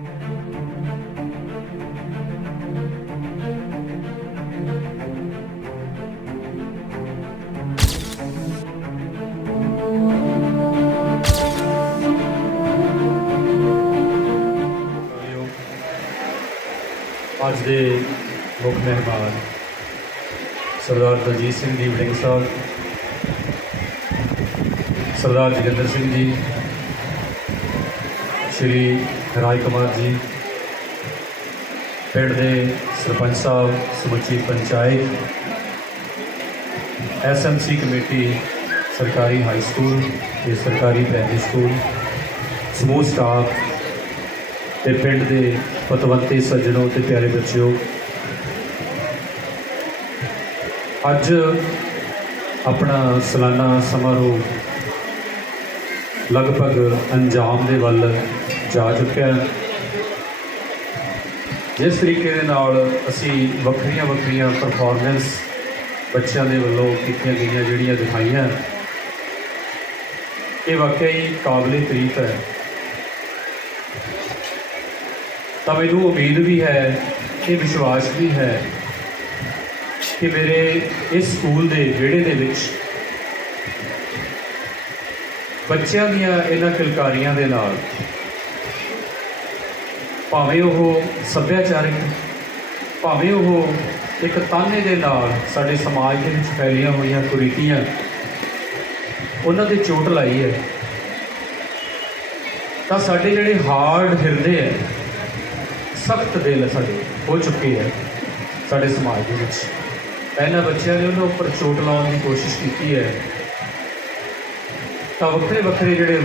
ਅੱਜ ਦੇ ਮੁੱਖ ਮਹਿਮਾਨ ਸਰਦਾਰ ਦਲਜੀਤ ਸਿੰਘ ਜੀ ਵੜਿੰਗ ਸਾਹਿਬ, ਸਰਦਾਰ ਜੋਗਿੰਦਰ ਸਿੰਘ जी, श्री राज कुमार जी, पिंड के सरपंच साहब, समुची पंचायत, SMC कमेटी, सरकारी हाई स्कूल ते सरकारी प्राइमरी स्कूल, समूह स्टाफ ते पिंड के पतवंते सज्जनों ते प्यारे बच्चों, अज अपना सालाना समारोह लगभग अंजाम के वल जा चुका है। जिस तरीके दे नाल असी वक्रियां वक्रियां परफॉर्मेंस बच्चों के वलों कीतियां गईयां जिहड़ियां दिखाइयां, ये वाकई काबिले तारीफ है। तो मैनू उम्मीद भी है, ये विश्वास भी है कि मेरे इस स्कूल के विहड़े दे विच बच्चों दियां इन्हां किलकारियां दे नाल भावें वह सभ्याचारिक, भावें वह एक ताने दे नाल साडे समाज दे विच फैलियां होईयां कुरीतियां उन्हां ते चोट लाई है, तो साडे जिहड़े हार्ड हिरदे है, सख्त दिल साडे हो चुके हैं साडे समाज दे विच। इन्हां बच्चों ने उन्हां उपर चोट लाउण की कोशिश की है, तो वक्रे वक्रे जिहड़े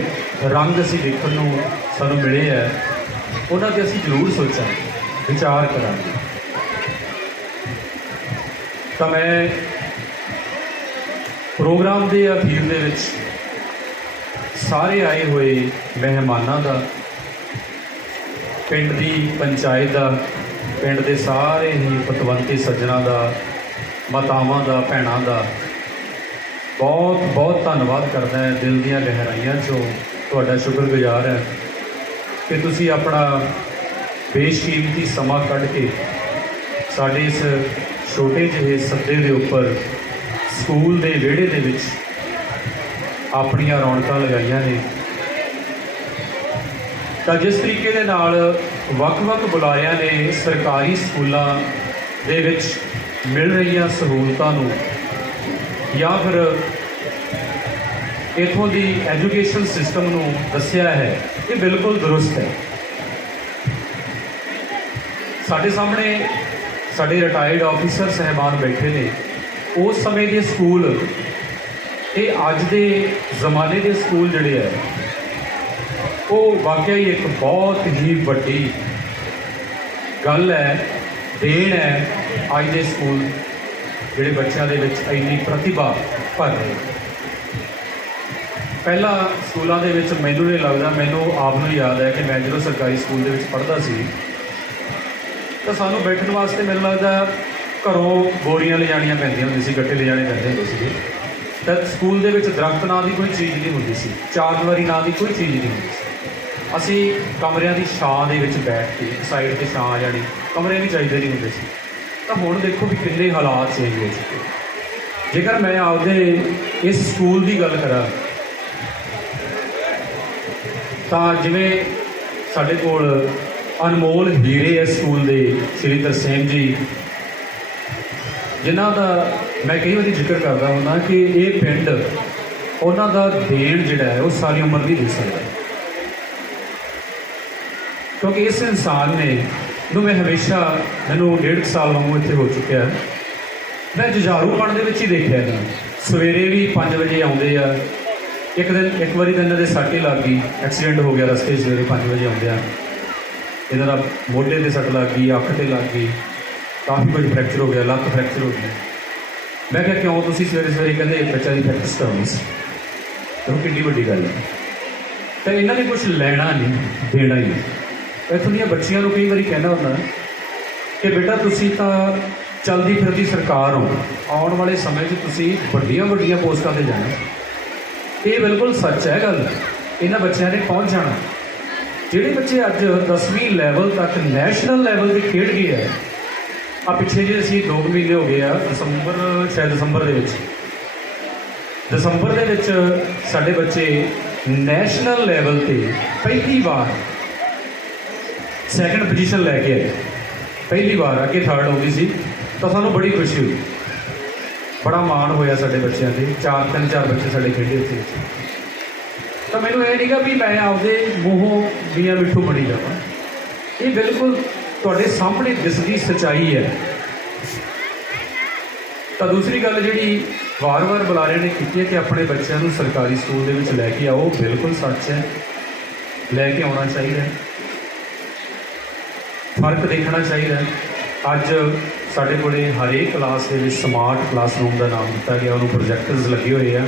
रंग असीं देखण नूं सानूं मिले है, उन्हां ते असीं जरूर सोचांगे, विचार करांगे। तो मैं प्रोग्राम के अखीर दे विच सारे आए हुए मेहमानां दा, पिंड की पंचायत का, पिंड के सारे ही पतवंते सज्जनों का, मातावां का, भैणां का बहुत बहुत धन्यवाद करदा है। दिल दीयां गहराइयां चों तुहाडा शुक्रगुजार है कि तुसीं अपना बेशकीमती समा कढ के साडे इस छोटे जिहे सद्दे दे उपर स्कूल के विहड़े दे विच अपनियां रौनकां लगाईयां ने। तो जिस तरीके दे नाल वख-वख बुलारियां ने सरकारी स्कूलों दे विच मिल रही सहूलतां नूं या फिर इत्थों की एजुकेशन सिस्टम नूं दस्सिया है, ये बिल्कुल दुरुस्त है। साडे सामने साडे रिटायर्ड ऑफिसर साहबान बैठे ने, उस समय के स्कूल ये अज दे जमाने के स्कूल जिहड़े है वो वाकई एक बहुत ही वड्डी गल है, देन है अज दे स्कूल जिहड़े बच्चों के विच इन्नी प्रतिभा भर रहे। पहला स्कूलों के विच मैनू नहीं लगता, मैनू आप नूं याद है कि मैं जो सरकारी स्कूल के विच पढ़दा सी तो सानूं बैठण वास्ते मैनूं लगदा घरों बोरियां ले जाणियां पैंदियां हुंदियां सी, गट्टे ले जाने पैंदे हुंदे सीगे। तो स्कूल के विच दरख्त नां की कोई चीज़ नहीं होंदी सी, चार दीवारी नां की कोई चीज़ नहीं होंदी सी। असी कमरियां की छां दे विच बैठ के, एक साइड ते छां आ जानी, कमरे भी चाहिए नहीं होंदे सी। तो हुण देखो भी किन्ने हालात चेंज हो चुके। जेकर मैं आपदे इस स्कूल की गल करा तो जिवें साडे कोल अनमोल हीरे है स्कूल के, श्री तरसेम जी, जिन्हां दा मैं कई बार जिक्र करता हूँ कि ये पिंड उन्हां दा देन जिहड़ा है वो सारी उम्र नहीं दे सकता, क्योंकि इस इंसान ने मैं हमेशा मैनू 1.5 साल वांगू इत्थे हो चुका है। मैं जुझारूपण दे विच ही देखिया ना, सवेरे भी 5 बजे आउंदे आ। एक दिन एक बारी तो इन्हां दे सट ही लग गई, एक्सीडेंट हो गया रस्ते सवेरे 5 बजे आउंदे आ, इन्हां दा मोढे ते सट लग गई, अख ते लग गई, काफ़ी कुछ फ्रैक्चर हो गया, लत्त फ्रैक्चर हो गई। मैं क्या क्यों तुसीं सवेरे सवेरे कहते बच्चा की प्रैक्टिस कराउणी सी, तो कितनी वड्डी गल है। तो इन्होंने कुछ लैना नहीं देना ही। इत्थों दी बच्चियां नूं कई बारी कहना होंदा कि बेटा तुसीं तां चलदी फिरदी सरकार हो, आउण वाले समय तुसीं वड्डियां वड्डियां पोस्टां ते जाना। ये बिल्कुल सच है गल, इन्हां बच्चियां ने पहुँच जाना। ਜਿਹੜੇ ਬੱਚੇ ਅੱਜ 10ਵੀਂ ਲੈਵਲ ਤੱਕ ਨੈਸ਼ਨਲ ਲੈਵਲ ਤੇ ਖੇਡ ਗਏ ਆ ਪਿੱਛੇ ਜੇ ਅਸੀਂ 2 ਮਹੀਨੇ ਹੋ ਗਏ ਆ ਦਸੰਬਰ ਦੇ ਵਿੱਚ ਸਾਡੇ ਬੱਚੇ ਨੈਸ਼ਨਲ ਲੈਵਲ ਤੇ ਪਹਿਲੀ ਵਾਰ ਸੈਕੰਡ ਪੋਜੀਸ਼ਨ ਲੈ ਕੇ ਆਏ। ਪਹਿਲੀ ਵਾਰ, ਅੱਗੇ ਥਰਡ ਆਉਂਦੀ ਸੀ, ਤਾਂ ਸਾਨੂੰ ਬੜੀ ਖੁਸ਼ੀ ਹੋਈ, ਬੜਾ ਮਾਣ ਹੋਇਆ ਸਾਡੇ ਬੱਚਿਆਂ ਦੇ। 3-4 ਬੱਚੇ ਸਾਡੇ ਖੇਡੇ ਉੱਥੇ। ਤਾਂ ਮੈਨੂੰ ਇਹ ਨਹੀਂਗਾ ਵੀ ਮੈਂ ਆਪਦੇ ਮੂੰਹੋਂ ਮੀਆਂ ਮਿੱਠੂ ਬਣੀ ਜਾਵਾਂ, ਇਹ ਬਿਲਕੁਲ ਤੁਹਾਡੇ ਸਾਹਮਣੇ ਦਿਸਦੀ ਸੱਚਾਈ ਹੈ। ਤਾਂ ਦੂਸਰੀ ਗੱਲ ਜਿਹੜੀ ਵਾਰ-ਵਾਰ ਬੁਲਾਰੇ ਨੇ ਕੀਤੀ ਹੈ ਕਿ ਆਪਣੇ ਬੱਚਿਆਂ ਨੂੰ ਸਰਕਾਰੀ ਸਕੂਲ ਦੇ ਵਿੱਚ ਲੈ ਕੇ ਆਓ, ਬਿਲਕੁਲ ਸੱਚ ਹੈ, ਲੈ ਕੇ ਆਉਣਾ ਚਾਹੀਦਾ ਹੈ, ਫਰਕ ਦੇਖਣਾ ਚਾਹੀਦਾ ਹੈ। ਅੱਜ ਸਾਡੇ ਕੋਲੇ ਹਰੇਕ ਕਲਾਸ ਦੇ ਵਿੱਚ ਸਮਾਰਟ ਕਲਾਸਰੂਮ ਦਾ ਨਾਮ ਦਿੱਤਾ ਗਿਆ, ਉਹਨੂੰ ਪ੍ਰੋਜੈਕਟਰਸ ਲੱਗੇ ਹੋਏ ਆ,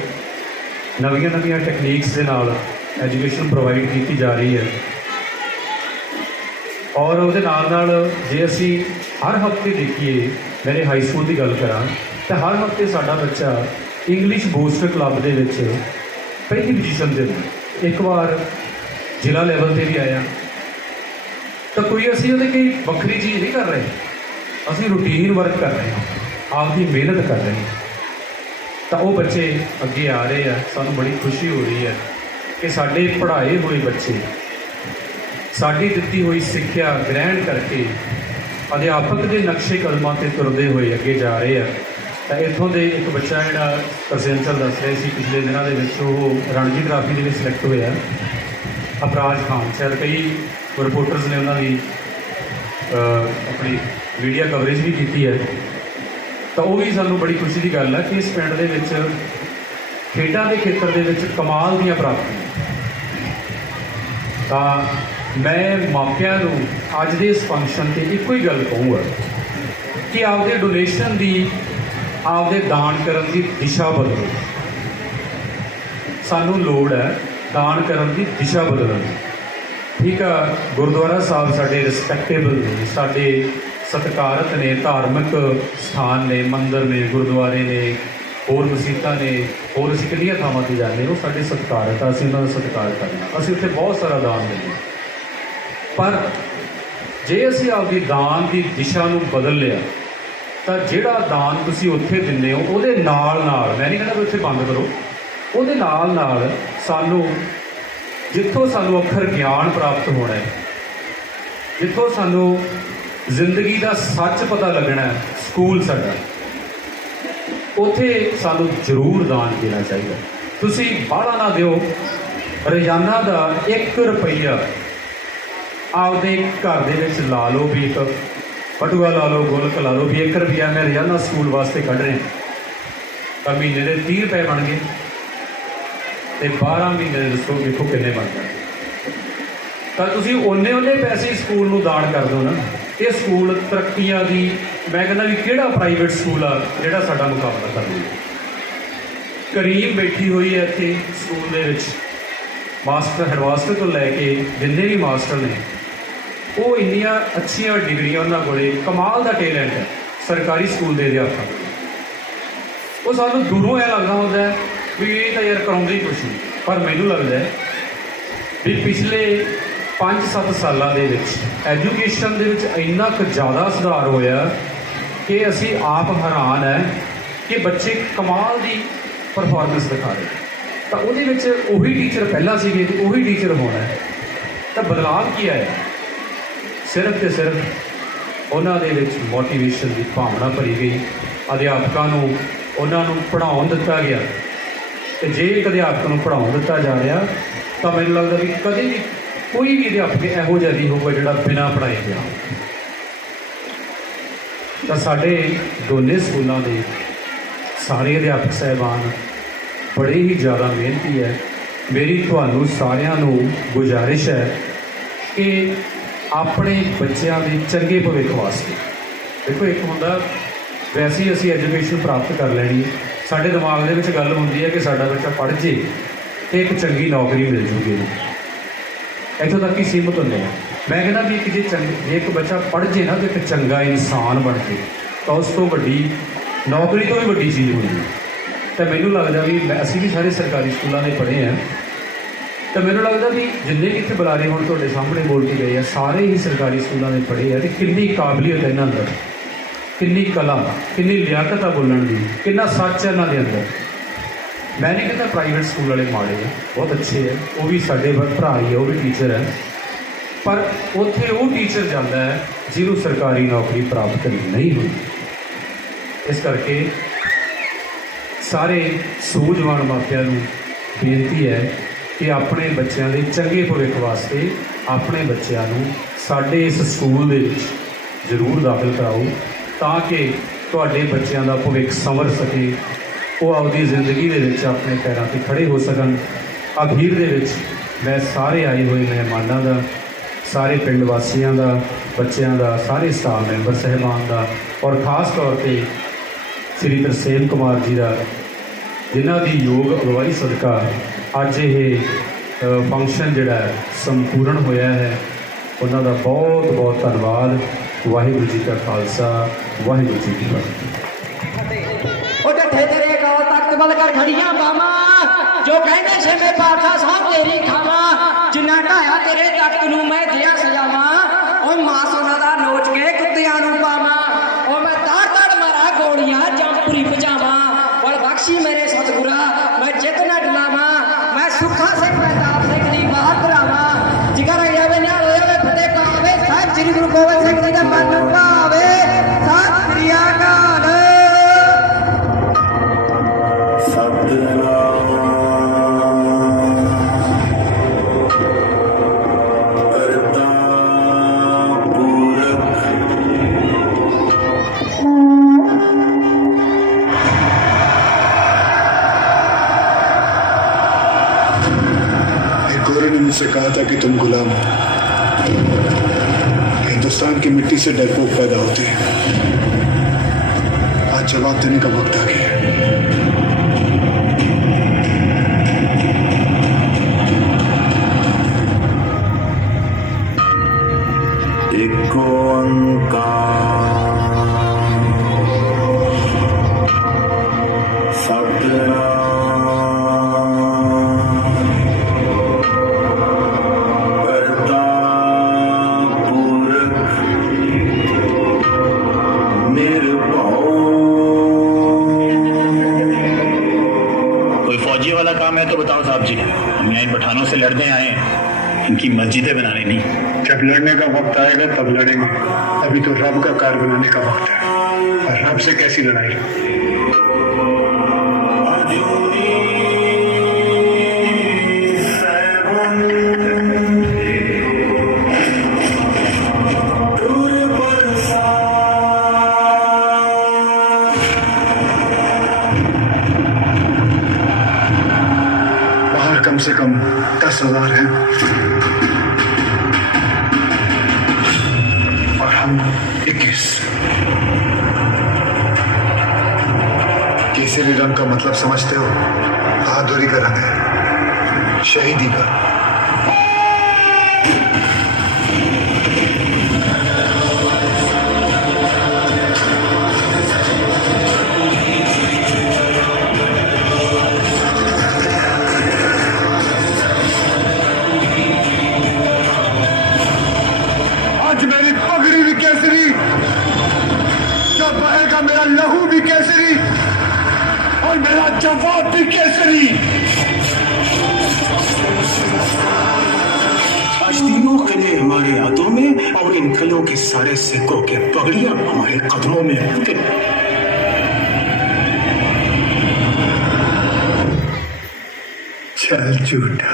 ਨਵੀਆਂ ਟੈਕਨੀਕਸ ਦੇ ਨਾਲ ਐਜੂਕੇਸ਼ਨ ਪ੍ਰੋਵਾਈਡ ਕੀਤੀ ਜਾ ਰਹੀ ਹੈ। ਔਰ ਉਹਦੇ ਨਾਲ ਜੇ ਅਸੀਂ ਹਰ ਹਫ਼ਤੇ ਦੇਖੀਏ, ਮੇਰੇ ਹਾਈ ਸਕੂਲ ਦੀ ਗੱਲ ਕਰਾਂ ਤਾਂ ਹਰ ਹਫ਼ਤੇ ਸਾਡਾ ਬੱਚਾ ਇੰਗਲਿਸ਼ ਬੂਸਟਰ ਕਲੱਬ ਦੇ ਵਿੱਚ ਪਹਿਲੀ ਪੋਜੀਸ਼ਨ 'ਤੇ, ਇੱਕ ਵਾਰ ਜ਼ਿਲ੍ਹਾ ਲੈਵਲ 'ਤੇ ਵੀ ਆਇਆ। ਤਾਂ ਕੋਈ ਅਸੀਂ ਉਹਦੇ ਕੋਈ ਵੱਖਰੀ ਚੀਜ਼ ਨਹੀਂ ਕਰ ਰਹੇ, ਅਸੀਂ ਰੂਟੀਨ ਵਰਕ ਕਰ ਰਹੇ ਹਾਂ, ਆਪਦੀ ਮਿਹਨਤ ਕਰ ਰਹੇ ਹਾਂ। ਤਾਂ ਉਹ ਬੱਚੇ ਅੱਗੇ ਆ ਰਹੇ ਆ, ਸਾਨੂੰ ਬੜੀ ਖੁਸ਼ੀ ਹੋ ਰਹੀ ਹੈ ਕਿ ਸਾਡੇ ਪੜ੍ਹਾਏ ਹੋਏ ਬੱਚੇ ਸਾਡੀ ਦਿੱਤੀ ਹੋਈ ਸਿੱਖਿਆ ਗ੍ਰਹਿਣ ਕਰਕੇ ਅਧਿਆਪਕ ਦੇ ਨਕਸ਼ੇ ਕਦਮਾਂ 'ਤੇ ਤੁਰਦੇ ਹੋਏ ਅੱਗੇ ਜਾ ਰਹੇ ਆ। ਤਾਂ ਇੱਥੋਂ ਦੇ ਇੱਕ ਬੱਚਾ ਜਿਹੜਾ ਤਰਸੇਮ ਸਰ ਦੱਸ ਰਹੇ ਸੀ, ਪਿਛਲੇ ਦਿਨਾਂ ਦੇ ਵਿੱਚ ਉਹ ਰਣਜੀ ਟਰਾਫੀ ਦੇ ਵਿੱਚ ਸਿਲੈਕਟ ਹੋਇਆ, ਅਪਰਾਜ ਖਾਨ। ਸ਼ਾਇਦ ਕਈ ਰਿਪੋਰਟਰਸ ਨੇ ਉਹਨਾਂ ਦੀ ਆਪਣੀ ਮੀਡੀਆ ਕਵਰੇਜ ਵੀ ਕੀਤੀ ਹੈ। ਤਾਂ ਉਹ ਵੀ ਸਾਨੂੰ ਬੜੀ ਖੁਸ਼ੀ ਦੀ ਗੱਲ ਹੈ ਕਿ ਇਸ ਪਿੰਡ ਦੇ ਵਿੱਚ ਖੇਡਾਂ ਦੇ ਖੇਤਰ ਦੇ ਵਿੱਚ ਕਮਾਲ ਦੀਆਂ ਪ੍ਰਾਪਤੀਆਂ। ਤਾਂ ਮੈਂ ਮਾਪਿਆਂ ਨੂੰ ਅੱਜ ਦੇ ਇਸ ਫੰਕਸ਼ਨ 'ਤੇ ਇੱਕੋ ਹੀ ਗੱਲ ਕਹੂੰਗਾ ਕਿ ਆਪਦੇ ਡੋਨੇਸ਼ਨ ਦੀ, ਆਪਦੇ ਦਾਨ ਕਰਨ ਦੀ ਦਿਸ਼ਾ ਬਦਲੋ। ਸਾਨੂੰ ਲੋੜ ਹੈ ਦਾਨ ਕਰਨ ਦੀ ਦਿਸ਼ਾ ਬਦਲਣ ਦੀ। ਠੀਕ ਆ, ਗੁਰਦੁਆਰਾ ਸਾਹਿਬ ਸਾਡੇ ਰਿਸਪੈਕਟੇਬਲ ਨੇ, ਸਾਡੇ ਸਤਿਕਾਰਤ ਨੇ, ਧਾਰਮਿਕ ਸਥਾਨ ਨੇ, ਮੰਦਰ ਨੇ, ਗੁਰਦੁਆਰੇ ਨੇ, ਹੋਰ ਮਸੀਤਾਂ ਨੇ, ਹੋਰ ਅਸੀਂ ਕਿੰਨੀਆਂ ਥਾਵਾਂ 'ਤੇ ਜਾਂਦੇ, ਉਹ ਸਾਡੇ ਸਤਿਕਾਰਤ ਆ, ਅਸੀਂ ਉਹਨਾਂ ਦਾ ਸਤਿਕਾਰ ਕਰਨਾ, ਅਸੀਂ ਉੱਥੇ ਬਹੁਤ ਸਾਰਾ ਦਾਨ ਦਿੰਦੇ। ਪਰ ਜੇ ਅਸੀਂ ਆਪਦੀ ਦਾਨ ਦੀ ਦਿਸ਼ਾ ਨੂੰ ਬਦਲ ਲਿਆ ਤਾਂ ਜਿਹੜਾ ਦਾਨ ਤੁਸੀਂ ਉੱਥੇ ਦਿੰਦੇ ਹੋ ਉਹਦੇ ਨਾਲ ਮੈਂ ਨਹੀਂ ਕਹਿੰਦਾ ਵੀ ਉੱਥੇ ਬੰਦ ਕਰੋ, ਉਹਦੇ ਨਾਲ ਸਾਨੂੰ ਜਿੱਥੋਂ ਸਾਨੂੰ ਅੱਖਰ ਗਿਆਨ ਪ੍ਰਾਪਤ ਹੋਣਾ ਹੈ, ਜਿੱਥੋਂ ਸਾਨੂੰ ਜ਼ਿੰਦਗੀ ਦਾ ਸੱਚ ਪਤਾ ਲੱਗਣਾ ਹੈ, ਸਕੂਲ ਸਾਡਾ, ਉੱਥੇ ਸਾਨੂੰ ਜ਼ਰੂਰ ਦਾਨ ਦੇਣਾ ਚਾਹੀਦਾ। ਤੁਸੀਂ ਬਾਹਲਾ ਨਾ ਦਿਓ, ਰੋਜ਼ਾਨਾ ਦਾ 1 ਰੁਪਈਆ ਆਪਦੇ ਘਰ ਦੇ ਵਿੱਚ ਲਾ ਲਓ, ਵੀ ਇੱਕ ਬਟੂਆ ਲਾ ਲਓ, ਗੋਲਕ ਲਾ ਲਓ, ਵੀ 1 ਰੁਪਈਆ ਮੈਂ ਰੋਜ਼ਾਨਾ ਸਕੂਲ ਵਾਸਤੇ ਕੱਢ ਰਿਹਾ, ਤਾਂ ਮਹੀਨੇ ਦੇ 30 ਰੁਪਏ ਬਣ ਗਏ, ਤੇ 12 ਮਹੀਨੇ ਦੇ ਦੱਸੋ ਦੇਖੋ ਕਿੰਨੇ ਬਣ ਗਏ। ਤਾਂ ਤੁਸੀਂ ਉਹਨੇ ਪੈਸੇ ਸਕੂਲ ਨੂੰ ਦਾਨ ਕਰ ਦਿਓ ਨਾ। ਇਹ ਸਕੂਲ ਤਰੱਕੀਆਂ ਦੀ, ਮੈਂ ਕਹਿੰਦਾ ਵੀ ਕਿਹੜਾ ਪ੍ਰਾਈਵੇਟ ਸਕੂਲ ਆ ਜਿਹੜਾ ਸਾਡਾ ਮੁਕਾਬਲਾ ਕਰ ਲਵੇ। ਕਰੀਮ ਬੈਠੀ ਹੋਈ ਹੈ ਇੱਥੇ ਸਕੂਲ ਦੇ ਵਿੱਚ, ਮਾਸਟਰ, ਹੈਡਮਾਸਟਰ ਤੋਂ ਲੈ ਕੇ ਜਿੰਨੇ ਵੀ ਮਾਸਟਰ ਨੇ, ਉਹ ਇੰਨੀਆਂ ਅੱਛੀਆਂ ਡਿਗਰੀਆਂ ਉਹਨਾਂ ਕੋਲੇ, ਕਮਾਲ ਦਾ ਟੈਲੈਂਟ ਹੈ ਸਰਕਾਰੀ ਸਕੂਲ ਦੇ ਅਧਿਆਪਕ। ਉਹ ਸਾਨੂੰ ਦੂਰੋਂ ਇਹ ਲੱਗਦਾ ਹੁੰਦਾ ਵੀ ਇਹ ਤਾਂ ਯਾਰ ਕਰਾਉਂਦੇ ਹੀ ਕੁਛ ਨਹੀਂ, ਪਰ ਮੈਨੂੰ ਲੱਗਦਾ ਵੀ ਪਿਛਲੇ 5-7 ਸਾਲਾਂ ਦੇ ਵਿੱਚ ਐਜੂਕੇਸ਼ਨ ਦੇ ਵਿੱਚ ਇੰਨਾ ਕੁ ਜ਼ਿਆਦਾ ਸੁਧਾਰ ਹੋਇਆ ਕਿ ਅਸੀਂ ਆਪ ਹੈਰਾਨ ਹੈ ਕਿ ਬੱਚੇ ਕਮਾਲ ਦੀ ਪਰਫਾਰਮੈਂਸ ਦਿਖਾ ਰਹੇ। ਤਾਂ ਉਹਦੇ ਵਿੱਚ ਉਹੀ ਟੀਚਰ ਪਹਿਲਾਂ ਸੀਗੇ ਤੇ ਉਹੀ ਟੀਚਰ ਹੋਣਾ ਹੈ। ਤਾਂ ਬਦਲਾਅ ਕੀ ਆਇਆ? ਸਿਰਫ ਤੇ ਸਿਰਫ ਉਹਨਾਂ ਦੇ ਵਿੱਚ ਮੋਟੀਵੇਸ਼ਨ ਦੀ ਭਾਵਨਾ ਭਰੀ ਗਈ, ਅਧਿਆਪਕਾਂ ਨੂੰ ਉਹਨਾਂ ਨੂੰ ਪੜ੍ਹਾਉਣ ਦਿੱਤਾ ਗਿਆ। ਤੇ ਜੇ ਇੱਕ ਅਧਿਆਪਕ ਨੂੰ ਪੜ੍ਹਾਉਣ ਦਿੱਤਾ ਜਾ ਰਿਹਾ ਤਾਂ ਮੈਨੂੰ ਲੱਗਦਾ ਵੀ ਕਦੇ ਵੀ ਕੋਈ ਵੀ ਅਧਿਆਪਕ ਇਹੋ ਜਿਹਾ ਨਹੀਂ ਹੋਊਗਾ ਜਿਹੜਾ ਬਿਨਾਂ ਪੜ੍ਹਾਏ ਗਿਆ। ਤਾਂ ਸਾਡੇ ਦੋਨੇ ਸਕੂਲਾਂ ਦੇ ਸਾਰੇ ਅਧਿਆਪਕ ਸਾਹਿਬਾਨ ਬੜੇ ਹੀ ਜ਼ਿਆਦਾ ਮਿਹਨਤੀ ਹੈ। ਮੇਰੀ ਤੁਹਾਨੂੰ ਸਾਰਿਆਂ ਨੂੰ ਗੁਜ਼ਾਰਿਸ਼ ਹੈ ਕਿ ਆਪਣੇ ਬੱਚਿਆਂ ਦੇ ਚੰਗੇ ਭਵਿੱਖ ਵਾਸਤੇ, ਦੇਖੋ ਇੱਕ ਹੁੰਦਾ ਵੈਸੇ ਹੀ ਅਸੀਂ ਐਜੂਕੇਸ਼ਨ ਪ੍ਰਾਪਤ ਕਰ ਲੈਣੀ, ਸਾਡੇ ਦਿਮਾਗ ਦੇ ਵਿੱਚ ਗੱਲ ਹੁੰਦੀ ਹੈ ਕਿ ਸਾਡਾ ਬੱਚਾ ਪੜ੍ਹ ਜੇ ਅਤੇ ਇੱਕ ਚੰਗੀ ਨੌਕਰੀ ਮਿਲ ਜੂਗੀ, ਇੱਥੋਂ ਤੱਕ ਹੀ ਸੀਮਤ ਹੁੰਦੇ ਆ। ਮੈਂ ਕਹਿੰਦਾ ਵੀ ਜੇ ਇੱਕ ਬੱਚਾ ਪੜ੍ਹ ਜੇ ਨਾ ਤਾਂ ਇੱਕ ਚੰਗਾ ਇਨਸਾਨ ਬਣ ਜੇ, ਤਾਂ ਉਸ ਤੋਂ ਵੱਡੀ ਨੌਕਰੀ ਤੋਂ ਵੀ ਵੱਡੀ ਚੀਜ਼ ਹੁੰਦੀ ਹੈ। ਤਾਂ ਮੈਨੂੰ ਲੱਗਦਾ ਵੀ ਅਸੀਂ ਵੀ ਸਾਰੇ ਸਰਕਾਰੀ ਸਕੂਲਾਂ ਦੇ ਪੜ੍ਹੇ ਹਾਂ, तो मैनूं लगदा भी जिन्ने भी इत्थे बुलारे हुण तुहाडे सामने बोल के गए आ सारे ही सरकारी स्कूलों में पढ़े आ ते किन्नी काबलियत है इन्हां अंदर, किन्नी कला, किन्नी लियाकत आ बोलण दी, किन्ना सच है इन्हां दे अंदर। मैं नहीं कहता प्राइवेट स्कूल वाले माड़े हैं, बहुत अच्छे है, वो भी साडे भरा ही है, वो भी टीचर है, पर उत्थे वो टीचर जाता है जिन्होंने सरकारी नौकरी प्राप्त नहीं हुई। इस करके सारे सूझवान मापिਆਂ ਨੂੰ बेनती है कि अपने बच्चों के चंगे भविख वास्ते अपने बच्चों को साडे इस स्कूल दे विच जरूर दाखिल कराओ ताकि तुहाडे बच्चों का भविख संवर सके, वो आपकी जिंदगी दे विच अपने पैरों पर खड़े हो सकन। अखीर दे विच मैं सारे आए हुए मेहमानों का, सारे पिंड वासियों का, बच्चों का, सारे स्टाफ मैंबर साहिबान का और खास तौर पर श्री तरसेम कुमार जी का जिन्हों की योग अगवाई सदका अज ये फंक्शन जोड़ा संपूर्ण होया है, उन्होंने बहुत बहुत धन्यवाद। वाहिगुरू जी का खालसा, वाहिगुरू जी की फतेह। तेरे गाँव तख्त बल कर खड़ियां बामा जो कहने से मैं पाठा साहब तेरी खावा जिन्ना ढाया तेरे तख्त नूं मैं दिया सजावा और मास उन्हां दा नोच के कुत्तियां नूं पावा और मैं ताड़ ताड़ मारा गोलियां जंपुरी बजावा और बख्शी मेरे सतगुरा मैं जित ना डलावा मैं सुखा सिंह महताब सिंह दी बात करावा जिगर आवे न्याल होवे फतेह पावे साहिब श्री गुरु गोबिंद सिंह जी दा मन भावे सत श्री अकाल। मुझसे कहा था कि तुम गुलाम हो। हिंदुस्तान की मिट्टी से डरपोक पैदा होते हैं। आज जवाब देने का वक्त आ गया है। एक ओंकार सतनाम वाला काम है तो बताओ साहब जी, हम यहाँ इन पठानों से लड़ने आए हैं, इनकी मस्जिदें बनाने नहीं। जब लड़ने का वक्त आएगा तब लड़ेंगे, अभी तो रब का कार बनाने का वक्त है। और रब से कैसी लड़ाई? कम से कम 10,000 हैं और हम 21। केसरी रंग का मतलब समझते हो? बहादुरी का रंग है, शहीदी का। मेरा लहू भी केसरी और मेरा जवाब भी केसरी। आज तीनों किले हमारे हाथों में और इन किलों के सारे सिक्कों के पगड़ियां हमारे कदमों में। चल झूठा।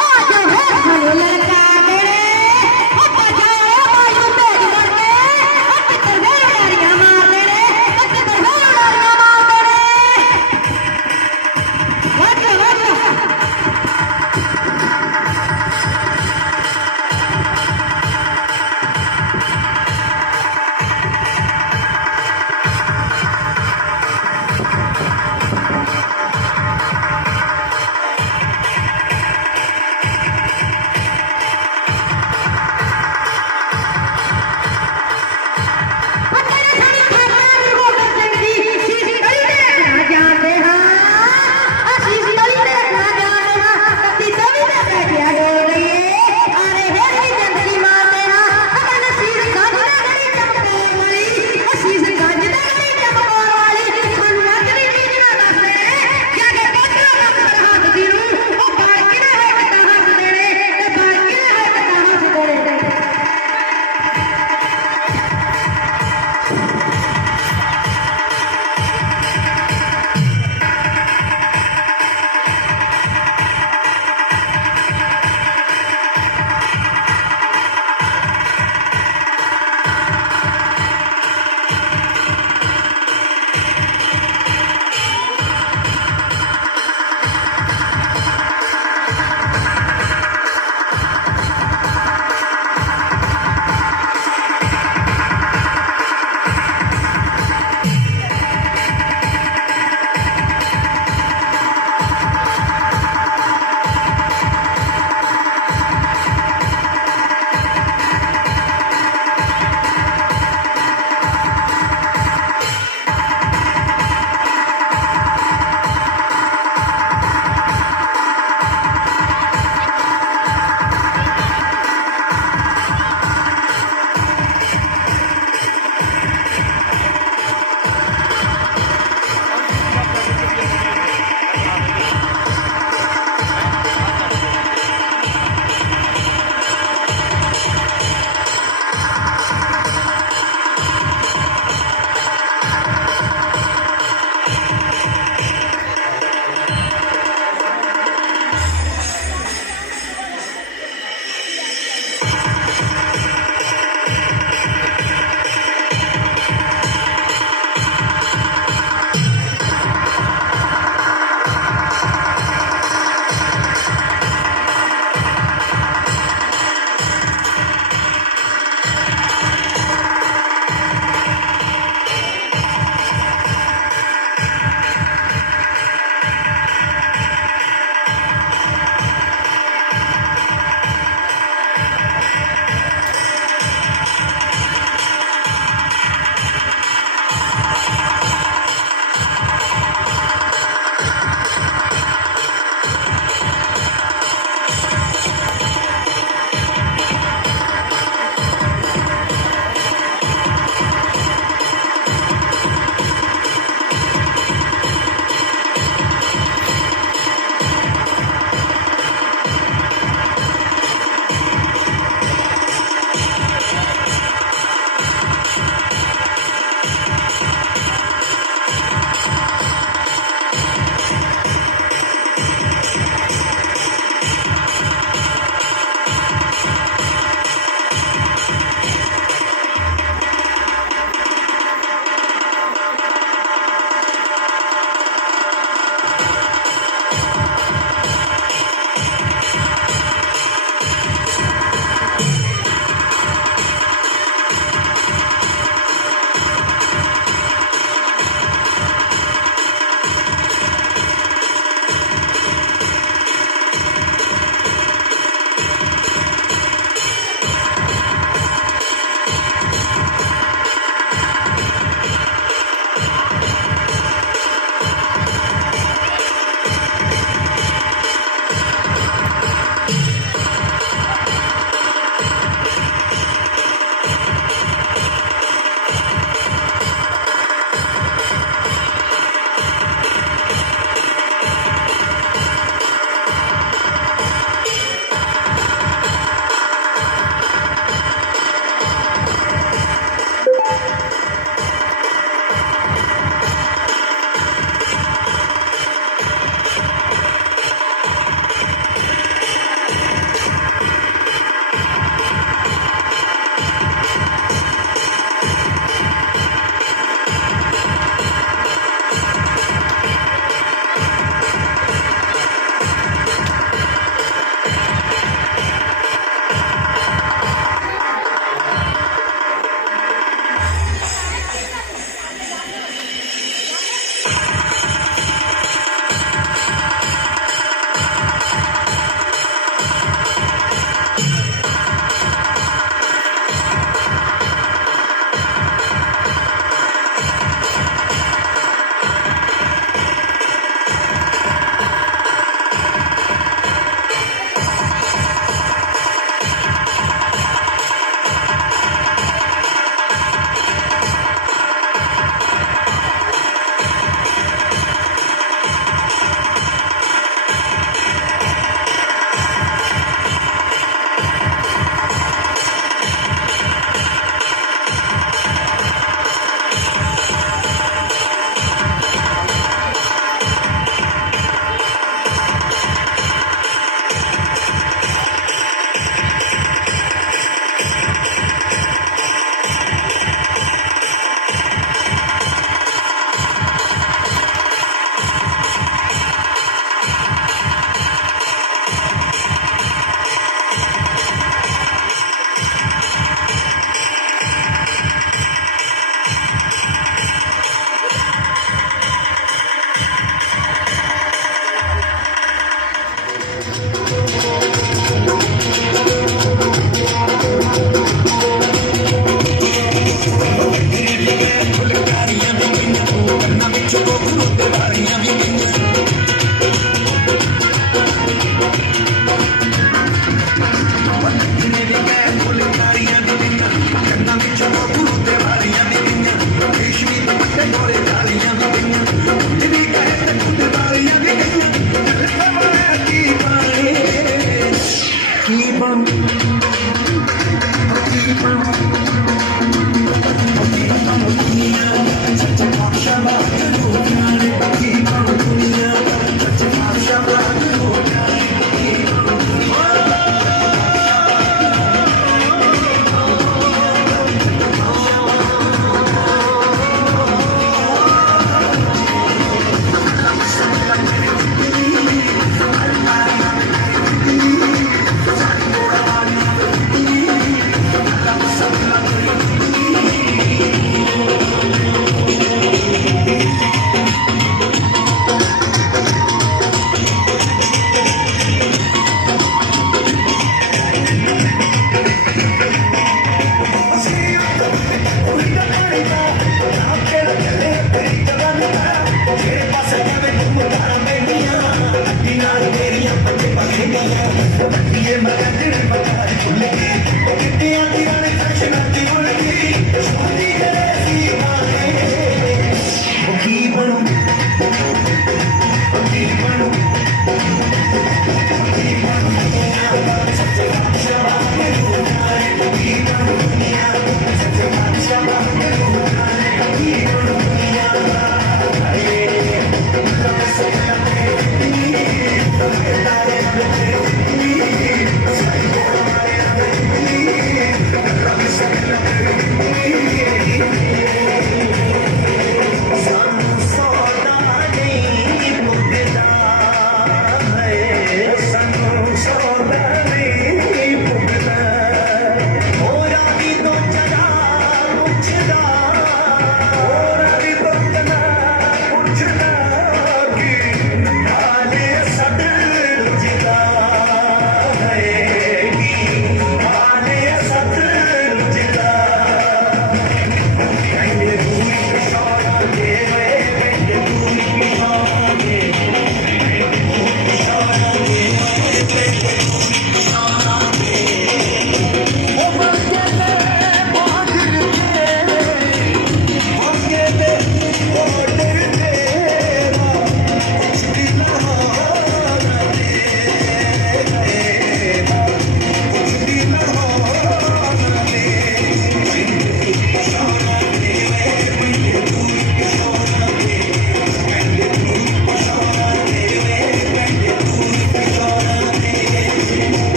आज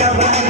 Shabbat,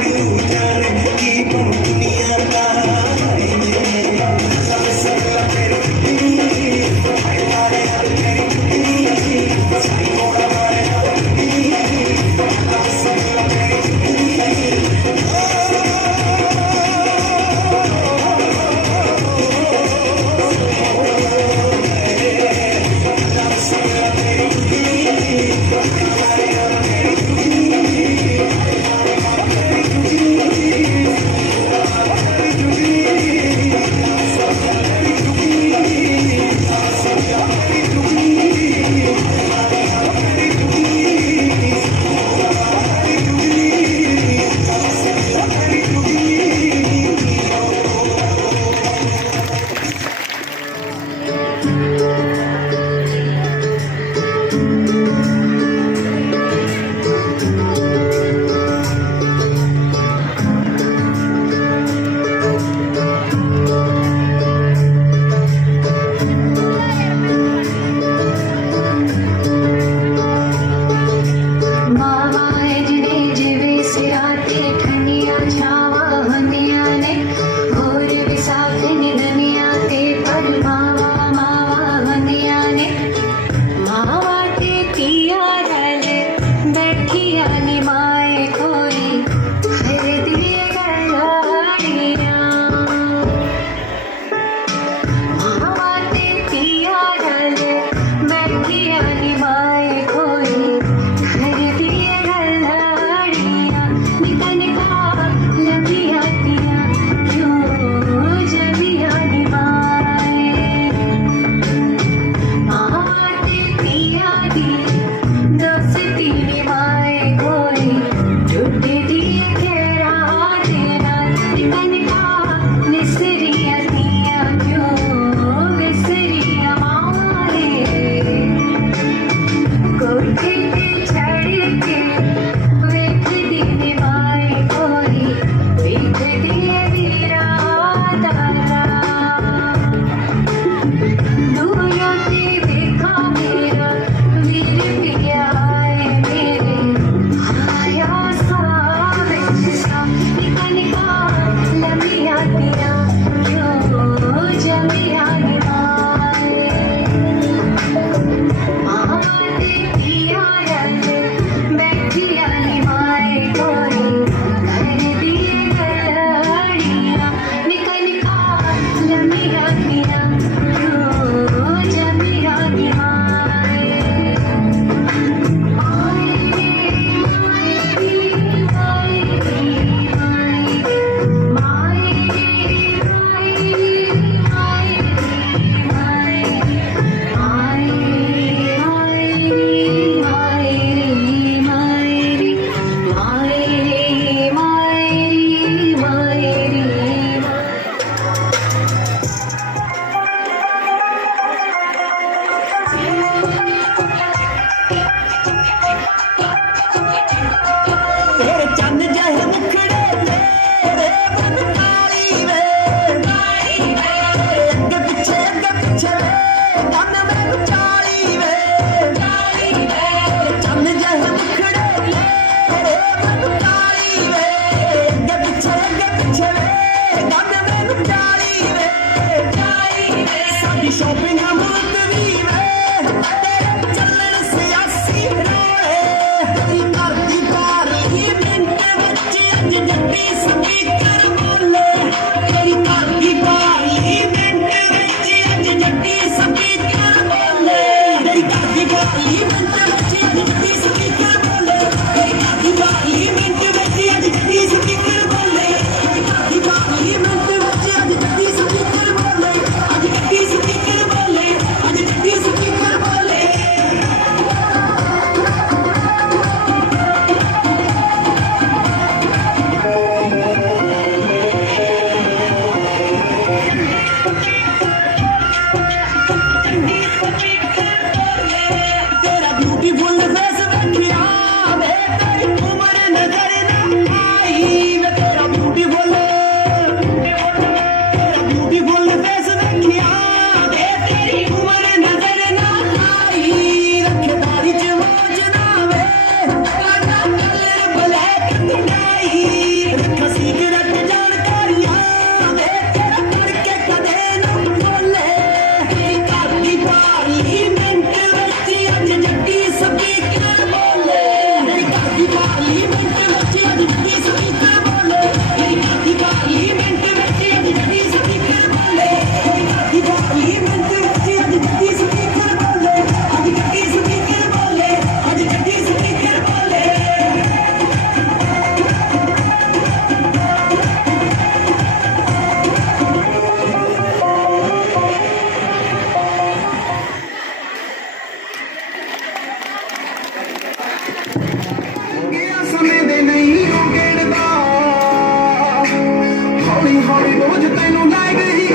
हौली रोज तेनू लै गई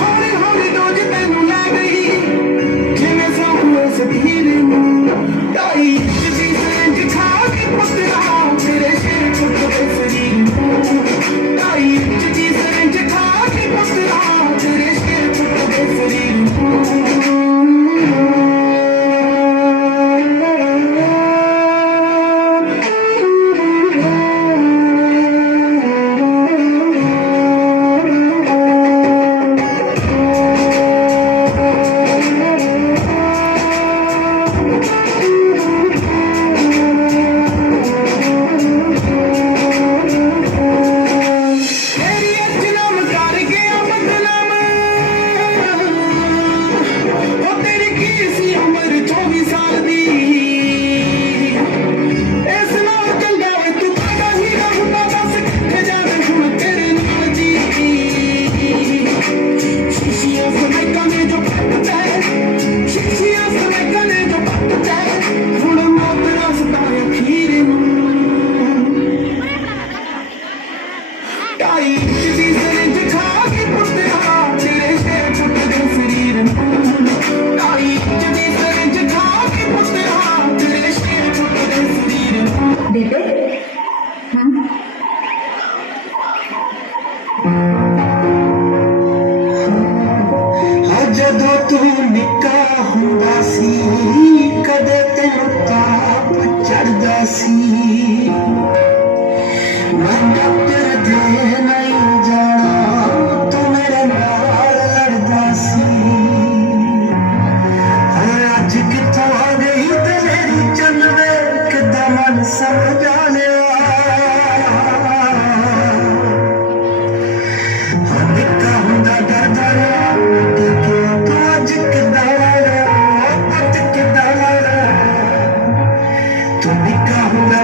हौली हौली रोज तेनू लै गई जिवें सामने सकीर काई दी सरंज खा के पुत्तरा तेरे सिर टुटदे शरीर काई दी सरंज खा के पुत्तरा तेरे सिर टुटदे शरीर तेरी अजनम कर गया बदनाम ओ तेरी की सी उम्र 24 साल दी इस नाल चंगा वे तू बड़ा ही रहूगा दस किथे जावे हुण तेरे नाल दी शीशियां समय कने जो पटता है शीशियां समय कने जो पटता है हुण मौत रास्ता अखीर काई दी सरंज खा के पुत्तरा तेरे सिर टुटदे शरीर काई दी सरंज खा के पुत्तरा तेरे सिर टुटदे शरीर बेटे जदों तू निक्का हुंदा सी कदे तैनू ताप चढ़दा सी मैं डॉक्टर दे नहीं जाना तू मेरे नाल लड़दा सी अज कित्थों आ गई तेरी चलवे किद्दां मन समझा लिया निक्का हुंदा डरदा रहा टिके तू अज किद्दां लड़ा पुत्त किद्दां लड़ा तू निक्का हुंदा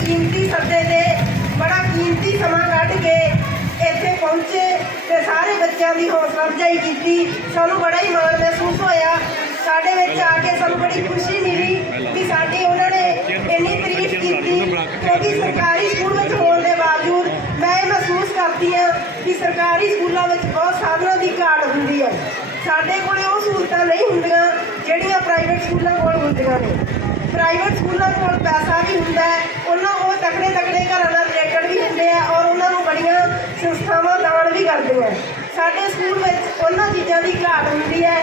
कीमती सदे ने बड़ा कीमती समा कढ़ के इत्थे पहुंचे ते सारे बच्चों की हौसला अफजाई की। सानू बड़ा ही माण महसूस होया, साडे विच आके सानू बड़ी खुशी मिली कि साडी उन्होंने इन्नी तारीफ की, क्योंकि सरकारी स्कूल में होने के बावजूद मैं महसूस करती हाँ कि सरकारी स्कूलों में बहुत साधनों की घाट होंदी है। साडे कोले वो सहूलतां नहीं हुंदियां जिहड़ियां प्राइवेट स्कूलों कोल हुंदियां। ਹੁੰਦੀਆਂ ਨੇ। ਪ੍ਰਾਈਵੇਟ ਸਕੂਲਾਂ ਕੋਲ ਪੈਸਾ ਵੀ ਹੁੰਦਾ ਹੈ, ਉਹ ਤਕੜੇ ਘਰਾਂ ਨਾਲ ਰਿਲੇਟਡ ਵੀ ਹੁੰਦੇ ਆ ਔਰ ਉਹਨਾਂ ਨੂੰ ਬੜੀਆਂ ਸੰਸਥਾਵਾਂ ਦਾਨ ਵੀ ਕਰਦੀਆਂ। ਸਾਡੇ ਸਕੂਲ ਵਿੱਚ ਉਹਨਾਂ ਚੀਜ਼ਾਂ ਦੀ ਘਾਟ ਹੁੰਦੀ ਹੈ।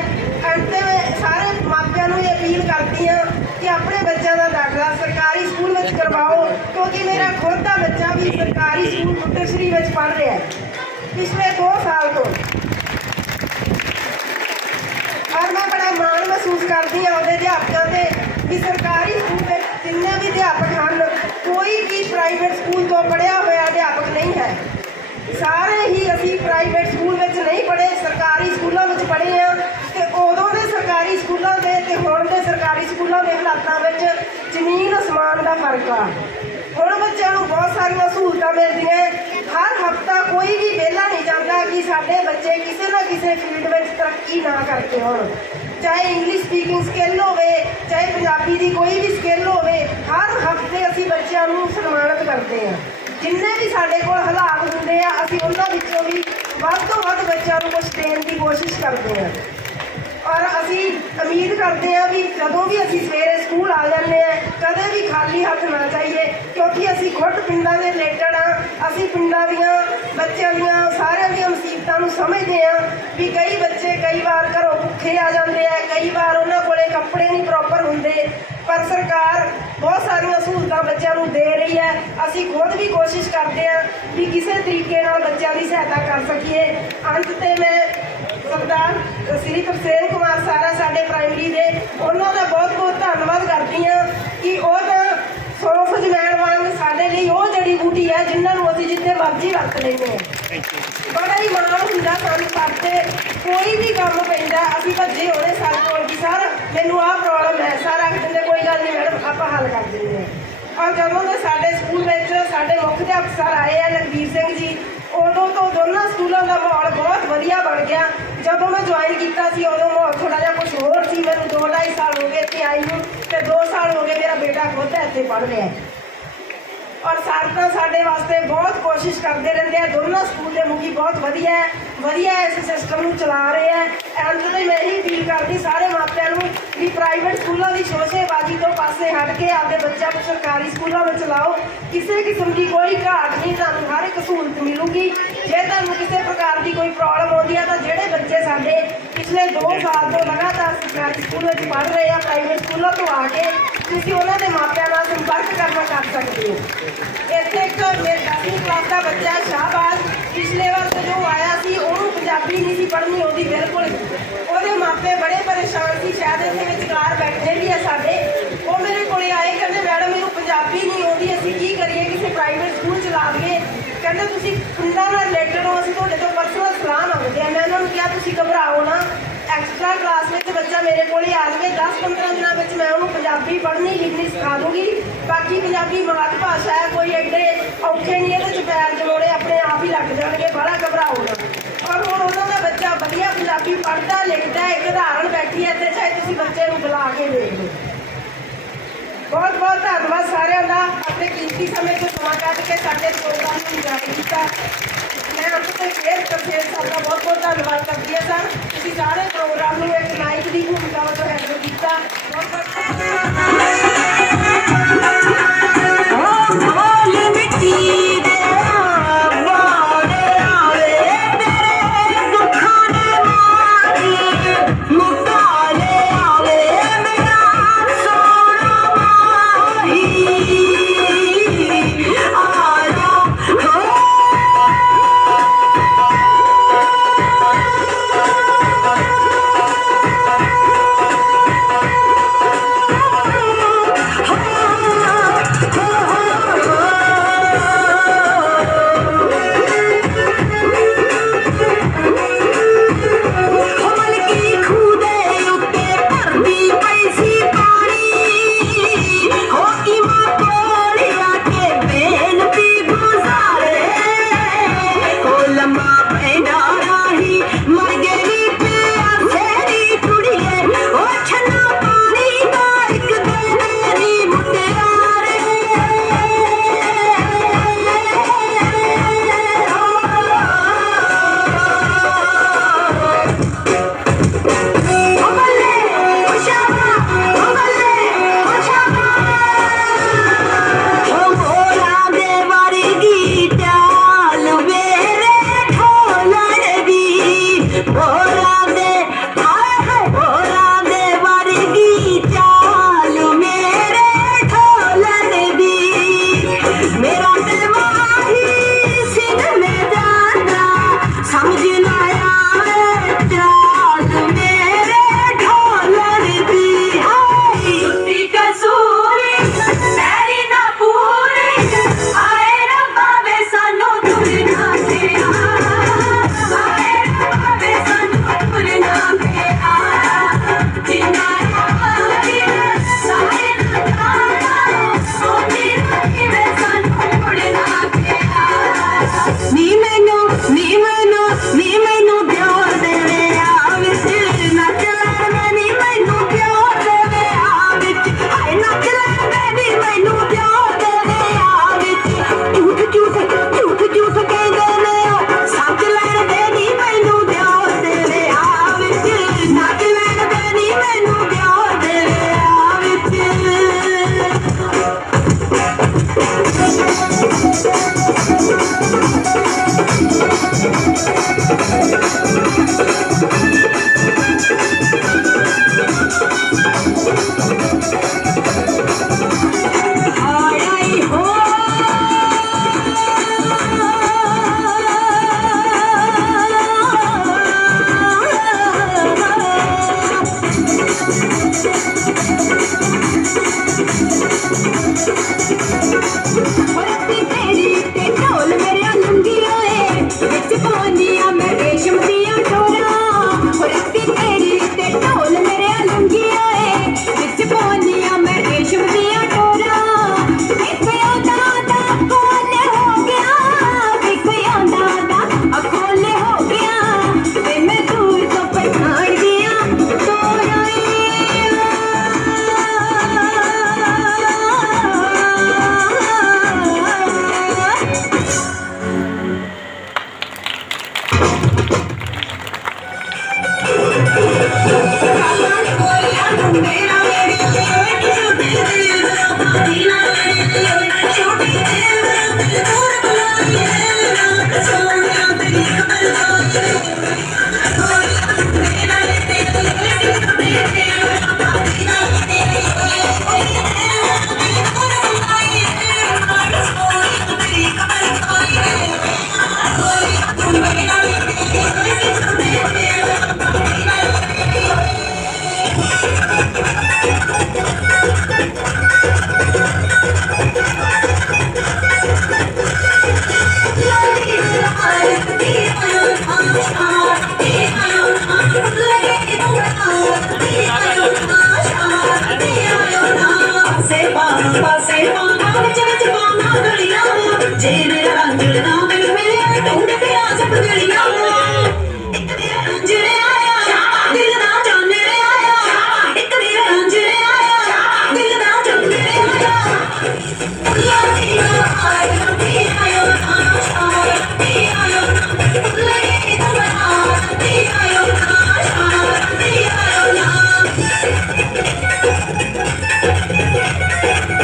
ਅੰਤ ਤੇ ਮੈਂ ਸਾਰੇ ਮਾਪਿਆਂ ਨੂੰ ਇਹ ਅਪੀਲ ਕਰਦੀ ਹਾਂ ਕਿ ਆਪਣੇ ਬੱਚਿਆਂ ਦਾ ਦਾਖਲਾ ਸਰਕਾਰੀ ਸਕੂਲ ਵਿੱਚ ਕਰਵਾਓ, ਕਿਉਂਕਿ ਮੇਰਾ ਖੁਦ ਦਾ ਬੱਚਾ ਵੀ ਸਰਕਾਰੀ ਸਕੂਲ ਬੁੱਟਰਸ਼ਰੀ ਵਿੱਚ ਪੜ੍ਹ ਰਿਹਾ ਹੈ ਪਿਛਲੇ 2 ਸਾਲ ਤੋਂ। ਔਰ ਮੈਂ ਬੜਾ ਮਾਣ ਮਹਿਸੂਸ ਕਰਦੀ ਹਾਂ ਉਹਦੇ ਅਧਿਆਪਕਾਂ ਤੇ ਵੀ ਸਰਕਾਰੀ ਸਕੂਲ ਵਿੱਚ ਜਿੰਨੇ ਵੀ ਅਧਿਆਪਕ ਹਨ, ਕੋਈ ਵੀ ਪ੍ਰਾਈਵੇਟ ਸਕੂਲ ਤੋਂ ਪੜ੍ਹਿਆ ਹੋਇਆ ਅਧਿਆਪਕ ਨਹੀਂ ਹੈ। ਸਾਰੇ ਹੀ ਅਸੀਂ ਪ੍ਰਾਈਵੇਟ ਸਕੂਲ ਵਿੱਚ ਨਹੀਂ ਪੜ੍ਹੇ, ਸਰਕਾਰੀ ਸਕੂਲਾਂ ਵਿੱਚ ਪੜ੍ਹੇ ਹਾਂ। ਤੇ ਉਦੋਂ ਦੇ ਸਰਕਾਰੀ ਸਕੂਲਾਂ ਦੇ ਤੇ ਹੁਣ ਦੇ ਸਰਕਾਰੀ ਸਕੂਲਾਂ ਦੇ ਹਾਲਾਤਾਂ ਵਿੱਚ ਜ਼ਮੀਨ ਅਸਮਾਨ ਦਾ ਫਰਕ ਆ। ਹੁਣ ਬੱਚਿਆਂ ਨੂੰ ਬਹੁਤ ਸਾਰੀਆਂ ਸਹੂਲਤਾਂ ਮਿਲਦੀਆਂ। ਹਰ ਹਫ਼ਤਾ ਕੋਈ ਵੀ ਵਿਹਲਾ ਨਹੀਂ ਜਾਂਦਾ ਕਿ ਸਾਡੇ ਬੱਚੇ ਕਿਸੇ ਨਾ ਕਿਸੇ ਫੀਲਡ ਵਿੱਚ ਤਰੱਕੀ ਨਾ ਕਰਕੇ ਹੋਣ, ਚਾਹੇ ਇੰਗਲਿਸ਼ ਸਪੀਕਿੰਗ ਸਕਿੱਲ ਹੋਵੇ, ਚਾਹੇ ਪੰਜਾਬੀ ਦੀ ਕੋਈ ਵੀ ਸਕਿੱਲ ਹੋਵੇ। ਹਰ ਹਫ਼ਤੇ ਅਸੀਂ ਬੱਚਿਆਂ ਨੂੰ ਸਨਮਾਨਿਤ ਕਰਦੇ ਹਾਂ। ਜਿੰਨੇ ਵੀ ਸਾਡੇ ਕੋਲ ਹਾਲਾਤ ਹੁੰਦੇ ਆ, ਅਸੀਂ ਉਹਨਾਂ ਵਿੱਚੋਂ ਵੀ ਵੱਧ ਤੋਂ ਵੱਧ ਬੱਚਿਆਂ ਨੂੰ ਕੁਝ ਦੇਣ ਦੀ ਕੋਸ਼ਿਸ਼ ਕਰਦੇ ਹਾਂ। ਔਰ ਅਸੀਂ ਉਮੀਦ ਕਰਦੇ ਹਾਂ ਵੀ ਜਦੋਂ ਵੀ ਅਸੀਂ ਸਵੇਰੇ ਸਕੂਲ ਆ ਜਾਂਦੇ ਹਾਂ, ਕਦੇ ਵੀ ਖਾਲੀ ਹੱਥ ਨਾ ਜਾਈਏ, ਕਿਉਂਕਿ ਅਸੀਂ ਖੁਦ ਪਿੰਡਾਂ ਦੇ ਰਿਲੇਟਡ ਹਾਂ। ਅਸੀਂ ਪਿੰਡਾਂ ਦੀਆਂ ਬੱਚਿਆਂ ਦੀਆਂ ਸਾਰਿਆਂ ਦੀਆਂ ਮੁਸੀਬਤਾਂ ਨੂੰ ਸਮਝਦੇ ਹਾਂ ਵੀ ਕਈ ਬੱਚੇ ਕਈ ਵਾਰ ਘਰੋਂ ਭੁੱਖੇ ਆ ਜਾਂਦੇ ਆ, ਕਈ ਵਾਰ ਉਹਨਾਂ ਕੋਲੇ ਕੱਪੜੇ ਨਹੀਂ ਪ੍ਰੋਪਰ ਹੁੰਦੇ, ਪਰ ਸਰਕਾਰ ਬਹੁਤ ਸਾਰੀਆਂ ਸਹੂਲਤਾਂ ਬੱਚਿਆਂ ਨੂੰ ਦੇ ਰਹੀ ਹੈ। ਅਸੀਂ ਖੁਦ ਵੀ ਕੋਸ਼ਿਸ਼ ਕਰਦੇ ਹਾਂ ਵੀ ਕਿਸੇ ਤਰੀਕੇ ਨਾਲ ਬੱਚਿਆਂ ਦੀ ਸਹਾਇਤਾ ਕਰ ਸਕੀਏ। ਅੰਤ ਤੇ ਮੈਂ ਸਰਦਾਰ ਸ੍ਰੀ ਤਰਸੇਮ ਕੁਮਾਰ ਸਾਰਾ ਸਾਡੇ ਪ੍ਰਾਇਮਰੀ ਦੇ, ਉਹਨਾਂ ਦਾ ਬਹੁਤ ਬਹੁਤ ਧੰਨਵਾਦ ਕਰਦੀ ਹਾਂ ਕਿ ਉਹ ਤਾਂ ਸੌਂਫ ਜਵੈਣ ਵਾਂਗ ਸਾਡੇ ਲਈ ਉਹ ਜੜੀ ਬੂਟੀ ਹੈ ਜਿਨ੍ਹਾਂ ਨੂੰ ਅਸੀਂ ਜਿੱਥੇ ਮਰਜ਼ੀ ਵਰਤ ਲੈਂਦੇ ਹਾਂ। ਬੜਾ ਹੀ ਮਾਣ ਹੁੰਦਾ ਸਾਨੂੰ ਸਾਡੇ ਕੋਈ ਵੀ ਕੰਮ ਪੈਂਦਾ ਅਸੀਂ ਭੱਜੇ ਹੋਣੇ ਸਾਡੇ ਕੋਲ ਕਿ ਸਰ ਮੈਨੂੰ ਆਹ ਪ੍ਰੋਬਲਮ ਹੈ, ਸਾਰਾ ਕਹਿੰਦੇ ਕੋਈ ਗੱਲ ਨਹੀਂ ਮੈਡਮ ਆਪਾਂ ਹੱਲ ਕਰ ਦਿੰਦੇ ਹਾਂ। ਔਰ ਜਦੋਂ ਦੇ ਸਾਡੇ ਸਕੂਲ ਵਿੱਚ ਸਾਡੇ ਮੁੱਖ ਅਧਿਆਪਕ ਸਰ ਆਏ ਆ ਲਖਬੀਰ ਸਿੰਘ ਜੀ, ਉਦੋਂ ਤੋਂ ਦੋਨਾਂ ਸਕੂਲਾਂ ਦਾ ਮਾਹੌਲ ਬਹੁਤ ਵਧੀਆ ਬਣ ਗਿਆ। ਜਦੋਂ ਮੈਂ ਜੁਆਇਨ ਕੀਤਾ ਸੀ ਉਦੋਂ ਮਾਹੌਲ ਥੋੜ੍ਹਾ ਜਿਹਾ ਕੁਛ ਹੋਰ ਸੀ। ਮੈਨੂੰ 2-2.5 ਸਾਲ ਹੋ ਗਏ ਇੱਥੇ ਆਈ ਨੂੰ ਤੇ 2 ਸਾਲ ਹੋ ਗਏ ਮੇਰਾ ਬੇਟਾ ਖੁਦ ਇੱਥੇ ਪੜ੍ਹ ਰਿਹਾ। ਔਰ ਸਰ ਤਾਂ ਸਾਡੇ ਵਾਸਤੇ ਬਹੁਤ ਕੋਸ਼ਿਸ਼ ਕਰਦੇ ਰਹਿੰਦੇ ਆ। ਦੋਨਾਂ ਸਕੂਲ ਦੇ ਮੁਖੀ ਬਹੁਤ ਵਧੀਆ ਇਸ ਸਿਸਟਮ ਨੂੰ ਚਲਾ ਰਹੇ ਆ। ਅੰਤ ਤੇ ਮੈਂ ਇਹੀ ਅਪੀਲ ਕਰਦੀ ਸਾਰੇ ਮਾਪਿਆਂ ਨੂੰ ਵੀ ਪ੍ਰਾਈਵੇਟ ਸਕੂਲਾਂ ਦੀ ਸ਼ੋਸ਼ੇਬਾਜ਼ੀ ਤੋਂ ਪਾਸੇ ਹਟ ਕੇ ਆਪਦੇ ਬੱਚਿਆਂ ਨੂੰ ਸਰਕਾਰੀ ਸਕੂਲਾਂ ਵਿੱਚ ਲਾਓ। ਕਿਸੇ ਕਿਸਮ ਦੀ ਕੋਈ ਘਾਟ ਨਹੀਂ, ਤੁਹਾਨੂੰ ਹਰ ਇੱਕ ਸਹੂਲਤ ਮਿਲੂਗੀ। ਜੇ ਤੁਹਾਨੂੰ ਕਿਸੇ ਪ੍ਰਕਾਰ ਦੀ ਕੋਈ ਪ੍ਰੋਬਲਮ ਆਉਂਦੀ ਆ ਤਾਂ ਜਿਹੜੇ ਬੱਚੇ ਸਾਡੇ ਪਿਛਲੇ 2 ਸਾਲ ਤੋਂ ਲਗਾਤਾਰ ਸਰਕਾਰੀ ਸਕੂਲ ਵਿੱਚ ਪੜ੍ਹ ਰਹੇ ਆ, ਪ੍ਰਾਈਵੇਟ ਸਕੂਲਾਂ ਤੋਂ ਆ ਕੇ ਤੁਸੀਂ ਉਹਨਾਂ ਦੇ ਮਾਪਿਆਂ ਨਾਲ ਸੰਪਰਕ ਕਰਨਾ ਕਰ ਸਕਦੇ ਹੋ। ਇੱਥੇ ਇੱਕ ਮੇਰੇ 10ਵੀਂ ਕਲਾਸ ਦਾ ਬੱਚਾ ਸ਼ਾਹਬਾਜ਼, ਪਿਛਲੇ ਵਾਰ ਜਦੋਂ ਆਇਆ ਸੀ ਉਹਨੂੰ ਪੰਜਾਬੀ ਨਹੀਂ ਸੀ ਪੜ੍ਹਨੀ ਆਉਂਦੀ ਬਿਲਕੁਲ। ਉਹਦੇ ਮਾਪੇ ਬੜੇ ਪਰੇਸ਼ਾਨ ਸੀ, ਸ਼ਾਇਦ ਇੱਥੇ ਵਿਚਕਾਰ ਬੈਠੇ ਵੀ ਆ ਸਾਡੇ। ਉਹ ਮੇਰੇ ਕੋਲੇ ਆਏ, ਕਹਿੰਦੇ ਮੈਡਮ ਮੈਨੂੰ ਪੰਜਾਬੀ ਨਹੀਂ ਆਉਂਦੀ, ਅਸੀਂ ਕੀ ਕਰੀਏ, ਕਿਸੇ ਪ੍ਰਾਈਵੇਟ ਸਕੂਲ ਚਲਾ ਦਈਏ। ਕਹਿੰਦੇ ਤੁਸੀਂ ਪਿੰਡਾਂ ਨਾਲ ਰਿਲੇਟਡ ਹੋ, ਅਸੀਂ ਤੁਹਾਡੇ ਤੋਂ ਪਰਸਨਲ ਸਲਾਹ ਮੰਗਦੇ ਹਾਂ। ਮੈਂ ਉਹਨਾਂ ਨੂੰ ਕਿਹਾ ਤੁਸੀਂ ਘਬਰਾਓ ਨਾ, ਐਕਸਟਰਾ ਕਲਾਸ ਵਿੱਚ ਬੱਚਾ ਮੇਰੇ ਕੋਲ ਆ ਜਾਵੇ, 10-15 ਦਿਨਾਂ ਵਿੱਚ ਮੈਂ ਉਹਨੂੰ ਪੰਜਾਬੀ ਪੜ੍ਹਨੀ ਲਿਖਣੀ ਸਿਖਾ ਦੂੰਗੀ। ਬਾਕੀ ਪੰਜਾਬੀ ਮਾਤ ਭਾਸ਼ਾ ਹੈ, ਕੋਈ ਐਡੇ ਔਖੇ ਨਹੀਂ, ਇਹਦੇ 'ਚ ਪੈਰ ਜੋੜੇ ਆਪਣੇ ਆਪ ਹੀ ਲੱਗ ਜਾਣਗੇ, ਬੜਾ ਘਬਰਾਓ ਨਾ। ਔਰ ਹੁਣ ਉਹਨਾਂ ਦਾ ਬੱਚਾ ਵਧੀਆ ਪੰਜਾਬੀ ਪੜ੍ਹਦਾ ਲਿਖਦਾ, ਇੱਕ ਉਦਾਹਰਣ ਬੈਠੀ ਹੈ ਇੱਥੇ, ਚਾਹੇ ਤੁਸੀਂ ਬੱਚੇ ਨੂੰ ਬੁਲਾ ਕੇ ਦੇਖ ਲਓ। ਬਹੁਤ ਬਹੁਤ ਧੰਨਵਾਦ ਸਾਰਿਆਂ ਦਾ, ਆਪਣੇ ਕੀਮਤੀ ਸਮੇਂ ਤੋਂ ਸਮਾਂ ਕੱਢ ਕੇ ਸਾਡੇ ਪ੍ਰੋਗਰਾਮ ਨੂੰ ਜਾਰੀ ਕੀਤਾ। ਮੈਂ ਆਪ ਤੋਂ ਫੇਰ ਤਰਸੇਮ ਸਾਹਿਬ ਦਾ ਬਹੁਤ ਬਹੁਤ ਧੰਨਵਾਦ ਕਰਦੀ ਹਾਂ ਸਰ, ਤੁਸੀਂ ਸਾਰੇ ਪ੍ਰੋਗਰਾਮ ਨੂੰ ਇੱਕ ਨਾਇਕ ਦੀ ਭੂਮਿਕਾ ਵਜੋਂ ਹੈਂਡਲ ਕੀਤਾ। ਬਹੁਤ आई हो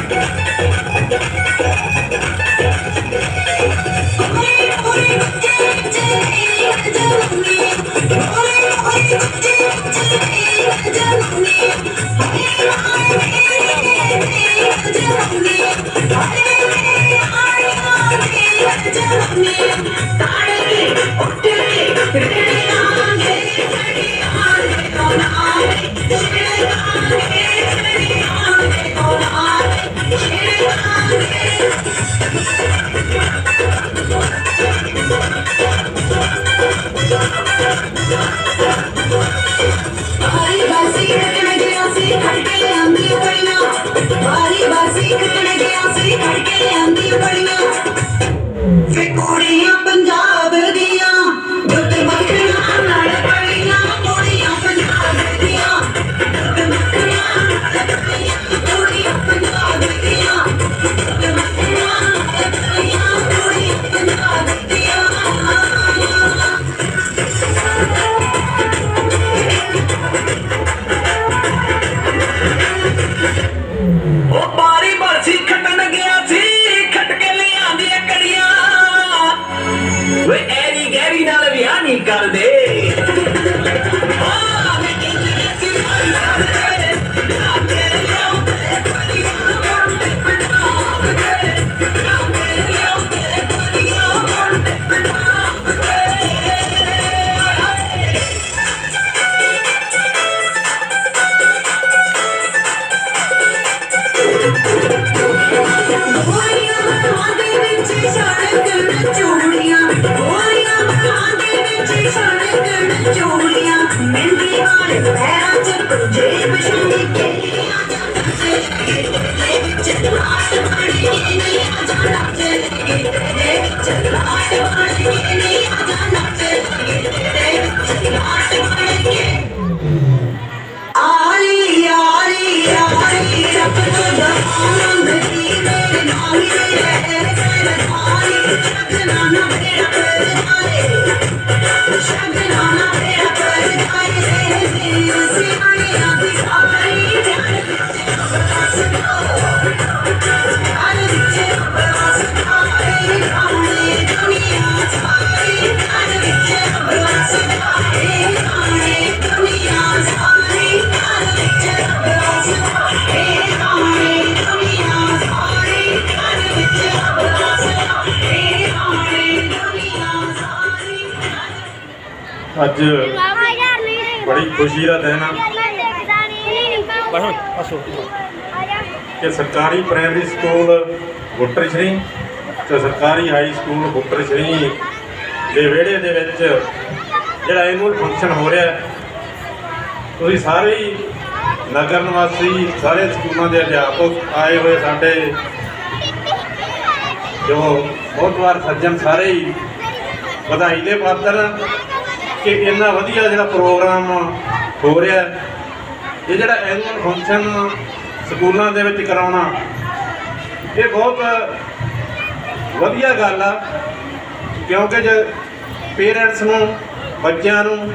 Thank you. ਅੱਜ ਬੜੀ ਖੁਸ਼ੀ ਦਾ ਦਿਨ ਆ ਕਿ ਸਰਕਾਰੀ ਪ੍ਰਾਇਮਰੀ ਸਕੂਲ ਬੁੱਟਰ ਸ਼੍ਰੀ ਤੇ ਸਰਕਾਰੀ ਹਾਈ ਸਕੂਲ ਬੁੱਟਰ ਸ਼੍ਰੀ ਦੇ ਵਿਹੜੇ ਦੇ ਵਿੱਚ ਜਿਹੜਾ ਐਨੂਅਲ ਫੰਕਸ਼ਨ ਹੋ ਰਿਹਾ, ਤੁਸੀਂ ਸਾਰੇ ਹੀ ਨਗਰ ਨਿਵਾਸੀ, ਸਾਰੇ ਸਕੂਲਾਂ ਦੇ ਅਧਿਆਪਕ ਆਏ ਹੋਏ, ਸਾਡੇ ਜੋ ਬਹੁਤ ਵਾਰ ਸੱਜਣ ਸਾਰੇ ਹੀ ਵਧਾਈ ਦੇ ਪਾਤਰ ਕਿ ਇੰਨਾ ਵਧੀਆ ਜਿਹੜਾ ਪ੍ਰੋਗਰਾਮ ਹੋ ਰਿਹਾ। ਇਹ ਜਿਹੜਾ ਐਨੂਅਲ ਫੰਕਸ਼ਨ ਸਕੂਲਾਂ ਦੇ ਵਿੱਚ ਕਰਾਉਣਾ, ਇਹ ਬਹੁਤ ਵਧੀਆ ਗੱਲ ਆ, ਕਿਉਂਕਿ ਜੇ ਪੇਰੈਂਟਸ ਨੂੰ, ਬੱਚਿਆਂ ਨੂੰ,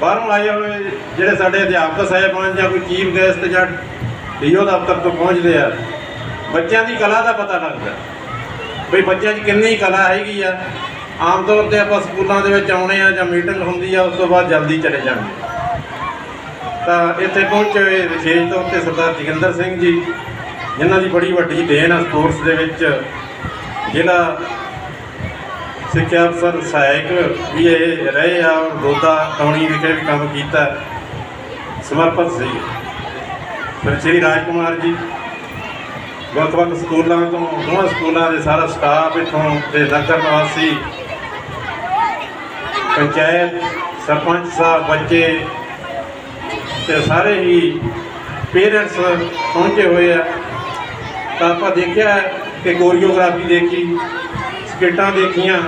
ਬਾਹਰੋਂ ਆਏ ਹੋਏ ਜਿਹੜੇ ਸਾਡੇ ਅਧਿਆਪਕ ਸਾਹਿਬਾਨ ਜਾਂ ਕੋਈ ਚੀਫ ਗੈਸਟ ਜਾਂ ਡੀਓ ਦਫ਼ਤਰ ਤੋਂ ਪਹੁੰਚਦੇ ਆ, ਬੱਚਿਆਂ ਦੀ ਕਲਾ ਦਾ ਪਤਾ ਲੱਗਦਾ ਵੀ ਬੱਚਿਆਂ 'ਚ ਕਿੰਨੀ ਕਲਾ ਹੈਗੀ ਆ। ਆਮ ਤੌਰ 'ਤੇ ਆਪਾਂ ਸਕੂਲਾਂ ਦੇ ਵਿੱਚ ਆਉਣੇ ਆ ਜਾਂ ਮੀਟਿੰਗ ਹੁੰਦੀ ਆ, ਉਸ ਤੋਂ ਬਾਅਦ ਜਲਦੀ ਚਲੇ ਜਾਂਦੇ। ਤਾਂ ਇੱਥੇ ਪਹੁੰਚੇ ਹੋਏ ਵਿਸ਼ੇਸ਼ ਤੌਰ 'ਤੇ ਸਰਦਾਰ ਜੋਗਿੰਦਰ ਸਿੰਘ ਜੀ, ਜਿਨ੍ਹਾਂ ਦੀ ਬੜੀ ਵੱਡੀ ਦੇਣ ਆ ਸਪੋਰਟਸ ਦੇ ਵਿੱਚ, ਜ਼ਿਲ੍ਹਾ ਸਿੱਖਿਆ ਅਫਸਰ ਸਹਾਇਕ ਵੀ ਇਹ ਰਹੇ ਆ, ਔਰ ਦੋਦਾ ਟੌਣੀ ਵਿਖੇ ਵੀ ਕੰਮ ਕੀਤਾ, ਸਮਰਪਿਤ ਸੀ। ਫਿਰ ਸ਼੍ਰੀ ਰਾਜ ਕੁਮਾਰ ਜੀ, ਵੱਖ-ਵੱਖ ਸਕੂਲਾਂ ਤੋਂ, ਦੋਵਾਂ ਸਕੂਲਾਂ ਦੇ ਸਾਰਾ ਸਟਾਫ, ਇੱਥੋਂ ਦੇ ਨਗਰ ਨਿਵਾਸੀ, ਪੰਚਾਇਤ, ਸਰਪੰਚ ਸਾਹਿਬ, ਬੱਚੇ ਤੇ ਸਾਰੇ ਹੀ ਪੇਰੈਂਟਸ ਪਹੁੰਚੇ ਹੋਏ ਆ। ਤਾਂ ਆਪਾਂ ਦੇਖਿਆ ਕਿ ਕੋਰੀਓਗ੍ਰਾਫੀ ਦੇਖੀ, ਸਕਿੱਟਾਂ ਦੇਖੀਆਂ,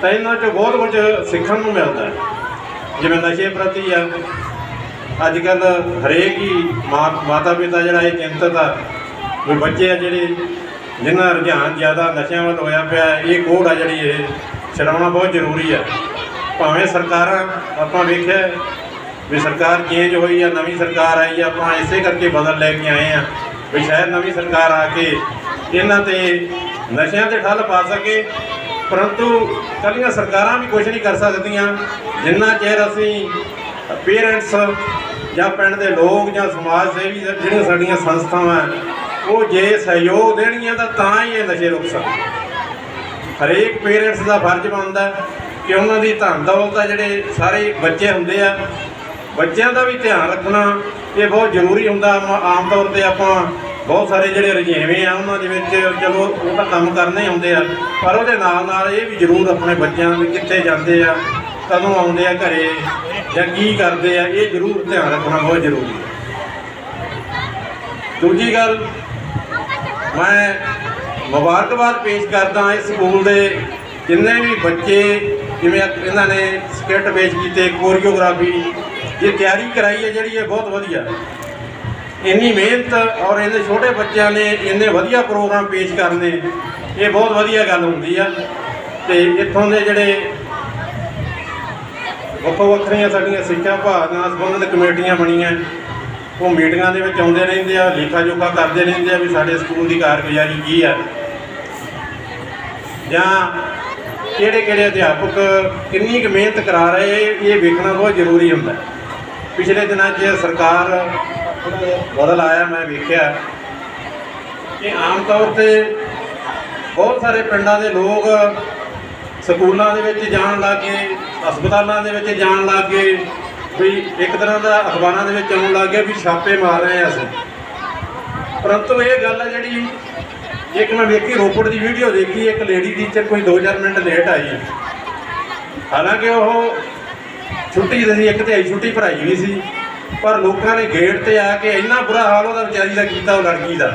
ਤਾਂ ਇਹਨਾਂ 'ਚੋਂ ਬਹੁਤ ਕੁਝ ਸਿੱਖਣ ਨੂੰ ਮਿਲਦਾ। ਜਿਵੇਂ ਨਸ਼ੇ ਪ੍ਰਤੀ ਆ, ਅੱਜ ਕੱਲ੍ਹ ਹਰੇਕ ਹੀ ਮਾਤਾ ਪਿਤਾ ਜਿਹੜਾ ਇਹ ਚਿੰਤਤ ਆ ਵੀ ਬੱਚੇ ਆ ਜਿਹੜੇ ਜਿਨ੍ਹਾਂ ਰੁਝਾਨ ਜ਼ਿਆਦਾ ਨਸ਼ਿਆਂ ਵੱਲ ਹੋਇਆ ਪਿਆ, ਇਹ ਕੋੜ ਆ ਜਿਹੜੀ ਇਹ ਛਡਾਉਣਾ ਬਹੁਤ ਜ਼ਰੂਰੀ ਆ। ਭਾਵੇਂ ਸਰਕਾਰਾਂ, ਆਪਾਂ ਵੇਖਿਆ ਵੀ ਸਰਕਾਰ ਚੇਂਜ ਹੋਈ ਆ, ਨਵੀਂ ਸਰਕਾਰ ਆਈ ਆ, ਆਪਾਂ ਇਸੇ ਕਰਕੇ ਬਦਲ ਲੈ ਕੇ ਆਏ ਆ ਵੀ ਸ਼ਾਇਦ ਨਵੀਂ ਸਰਕਾਰ ਆ ਕੇ ਇਹਨਾਂ 'ਤੇ ਨਸ਼ਿਆਂ 'ਤੇ ਠੱਲ ਪਾ ਸਕੇ। ਪਰੰਤੂ ਇਕੱਲੀਆਂ ਸਰਕਾਰਾਂ ਵੀ ਕੁਛ ਨਹੀਂ ਕਰ ਸਕਦੀਆਂ ਜਿੰਨਾ ਚਿਰ ਅਸੀਂ ਪੇਰੈਂਟਸ ਜਾਂ ਪਿੰਡ ਦੇ ਲੋਕ ਜਾਂ ਸਮਾਜ ਸੇਵੀ ਜਿਹੜੀਆਂ ਸਾਡੀਆਂ ਸੰਸਥਾਵਾਂ, ਉਹ ਜੇ ਸਹਿਯੋਗ ਦੇਣਗੀਆਂ ਤਾਂ ਹੀ ਇਹ ਨਸ਼ੇ ਰੁਕ ਸਕਦੇ। ਹਰੇਕ ਪੇਰੈਂਟਸ ਦਾ ਫਰਜ਼ ਬਣਦਾ ਕਿ ਉਹਨਾਂ ਦੀ ਧਨ ਦੌਲਤ ਆ, ਜਿਹੜੇ ਸਾਰੇ ਬੱਚੇ ਹੁੰਦੇ ਆ, ਬੱਚਿਆਂ ਦਾ ਵੀ ਧਿਆਨ ਰੱਖਣਾ ਇਹ ਬਹੁਤ ਜ਼ਰੂਰੀ ਹੁੰਦਾ। ਆਮ ਤੌਰ 'ਤੇ ਆਪਾਂ ਬਹੁਤ ਸਾਰੇ ਜਿਹੜੇ ਰੁਝੇਵੇਂ ਆ ਉਹਨਾਂ ਦੇ ਵਿੱਚ ਚਲੋ ਉਹ ਤਾਂ ਕੰਮ ਕਰਨੇ ਹੁੰਦੇ ਆ, ਪਰ ਉਹਦੇ ਨਾਲ ਨਾਲ ਇਹ ਵੀ ਜ਼ਰੂਰ ਆਪਣੇ ਬੱਚਿਆਂ ਦੇ ਕਿੱਥੇ ਜਾਂਦੇ ਆ, ਕਦੋਂ ਆਉਂਦੇ ਆ ਘਰੇ, ਜਾਂ ਕੀ ਕਰਦੇ ਆ, ਇਹ ਜ਼ਰੂਰ ਧਿਆਨ ਰੱਖਣਾ ਬਹੁਤ ਜ਼ਰੂਰੀ ਹੈ। ਦੂਜੀ ਗੱਲ, ਮੈਂ ਮੁਬਾਰਕਬਾਦ ਪੇਸ਼ ਕਰਦਾ ਇਸ ਸਕੂਲ ਦੇ ਜਿੰਨੇ ਵੀ ਬੱਚੇ, ਜਿਵੇਂ ਇਹਨਾਂ ਨੇ ਸਕਿੱਟ ਪੇਸ਼ ਕੀਤੇ, ਕੋਰੀਓਗ੍ਰਾਫੀ, ਇਹ ਤਿਆਰੀ ਕਰਾਈ ਹੈ ਜਿਹੜੀ ਇਹ ਬਹੁਤ ਵਧੀਆ। ਇੰਨੀ ਮਿਹਨਤ ਔਰ ਇਹਦੇ ਛੋਟੇ ਬੱਚਿਆਂ ਨੇ ਇੰਨੇ ਵਧੀਆ ਪ੍ਰੋਗਰਾਮ ਪੇਸ਼ ਕਰਨੇ, ਇਹ ਬਹੁਤ ਵਧੀਆ ਗੱਲ ਹੁੰਦੀ ਆ। ਅਤੇ ਇੱਥੋਂ ਦੇ ਜਿਹੜੇ ਵੱਖੋ ਵੱਖਰੀਆਂ ਸਾਡੀਆਂ ਸਿੱਖਿਆ ਵਿਭਾਗ ਨਾਲ ਸੰਬੰਧਿਤ ਕਮੇਟੀਆਂ ਬਣੀਆਂ, ਉਹ ਮੀਟਿੰਗਾਂ ਦੇ ਵਿੱਚ ਆਉਂਦੇ ਰਹਿੰਦੇ ਆ, ਲੇਖਾ ਜੋਖਾ ਕਰਦੇ ਰਹਿੰਦੇ ਆ ਵੀ ਸਾਡੇ ਸਕੂਲ ਦੀ ਕਾਰਗੁਜ਼ਾਰੀ ਕੀ ਆ, ਜਾਂ ਕਿਹੜੇ ਅਧਿਆਪਕ ਕਿੰਨੀ ਕੁ ਮਿਹਨਤ ਕਰਾ ਰਹੇ, ਇਹ ਵੇਖਣਾ ਬਹੁਤ ਜ਼ਰੂਰੀ ਹੁੰਦਾ। ਪਿਛਲੇ ਦਿਨਾਂ 'ਚ ਸਰਕਾਰ ਬਦਲ ਆਇਆ, ਮੈਂ ਵੇਖਿਆ ਕਿ ਆਮ ਤੌਰ 'ਤੇ ਬਹੁਤ ਸਾਰੇ ਪਿੰਡਾਂ ਦੇ ਲੋਕ ਸਕੂਲਾਂ ਦੇ ਵਿੱਚ ਜਾਣ ਲੱਗ ਗਏ, ਹਸਪਤਾਲਾਂ ਦੇ ਵਿੱਚ ਜਾਣ ਲੱਗ ਗਏ, ਵੀ ਇੱਕ ਤਰ੍ਹਾਂ ਦਾ ਅਖਬਾਰਾਂ ਦੇ ਵਿੱਚ ਆਉਣ ਲੱਗ ਗਿਆ ਵੀ ਛਾਪੇ ਮਾਰ ਰਹੇ ਅਸੀਂ। ਪਰੰਤੂ ਇਹ ਗੱਲ ਹੈ ਜਿਹੜੀ, ਇੱਕ ਮੈਂ ਵੇਖੀ ਰੋਪੜ ਦੀ ਵੀਡੀਓ ਦੇਖੀ, ਇੱਕ ਲੇਡੀ ਟੀਚਰ ਕੋਈ 2-4 ਮਿੰਟ ਲੇਟ ਆਈ, ਹਾਲਾਂਕਿ ਉਹ ਛੁੱਟੀ ਸੀ, ਇੱਕ ਤਿਹਾਈ ਛੁੱਟੀ ਭਰਾਈ ਵੀ ਸੀ, ਪਰ ਲੋਕਾਂ ਨੇ ਗੇਟ 'ਤੇ ਆ ਕੇ ਇੰਨਾ ਬੁਰਾ ਹਾਲ ਉਹਦਾ ਵਿਚਾਰੀ ਦਾ ਕੀਤਾ, ਉਹ ਲੜਕੀ ਦਾ।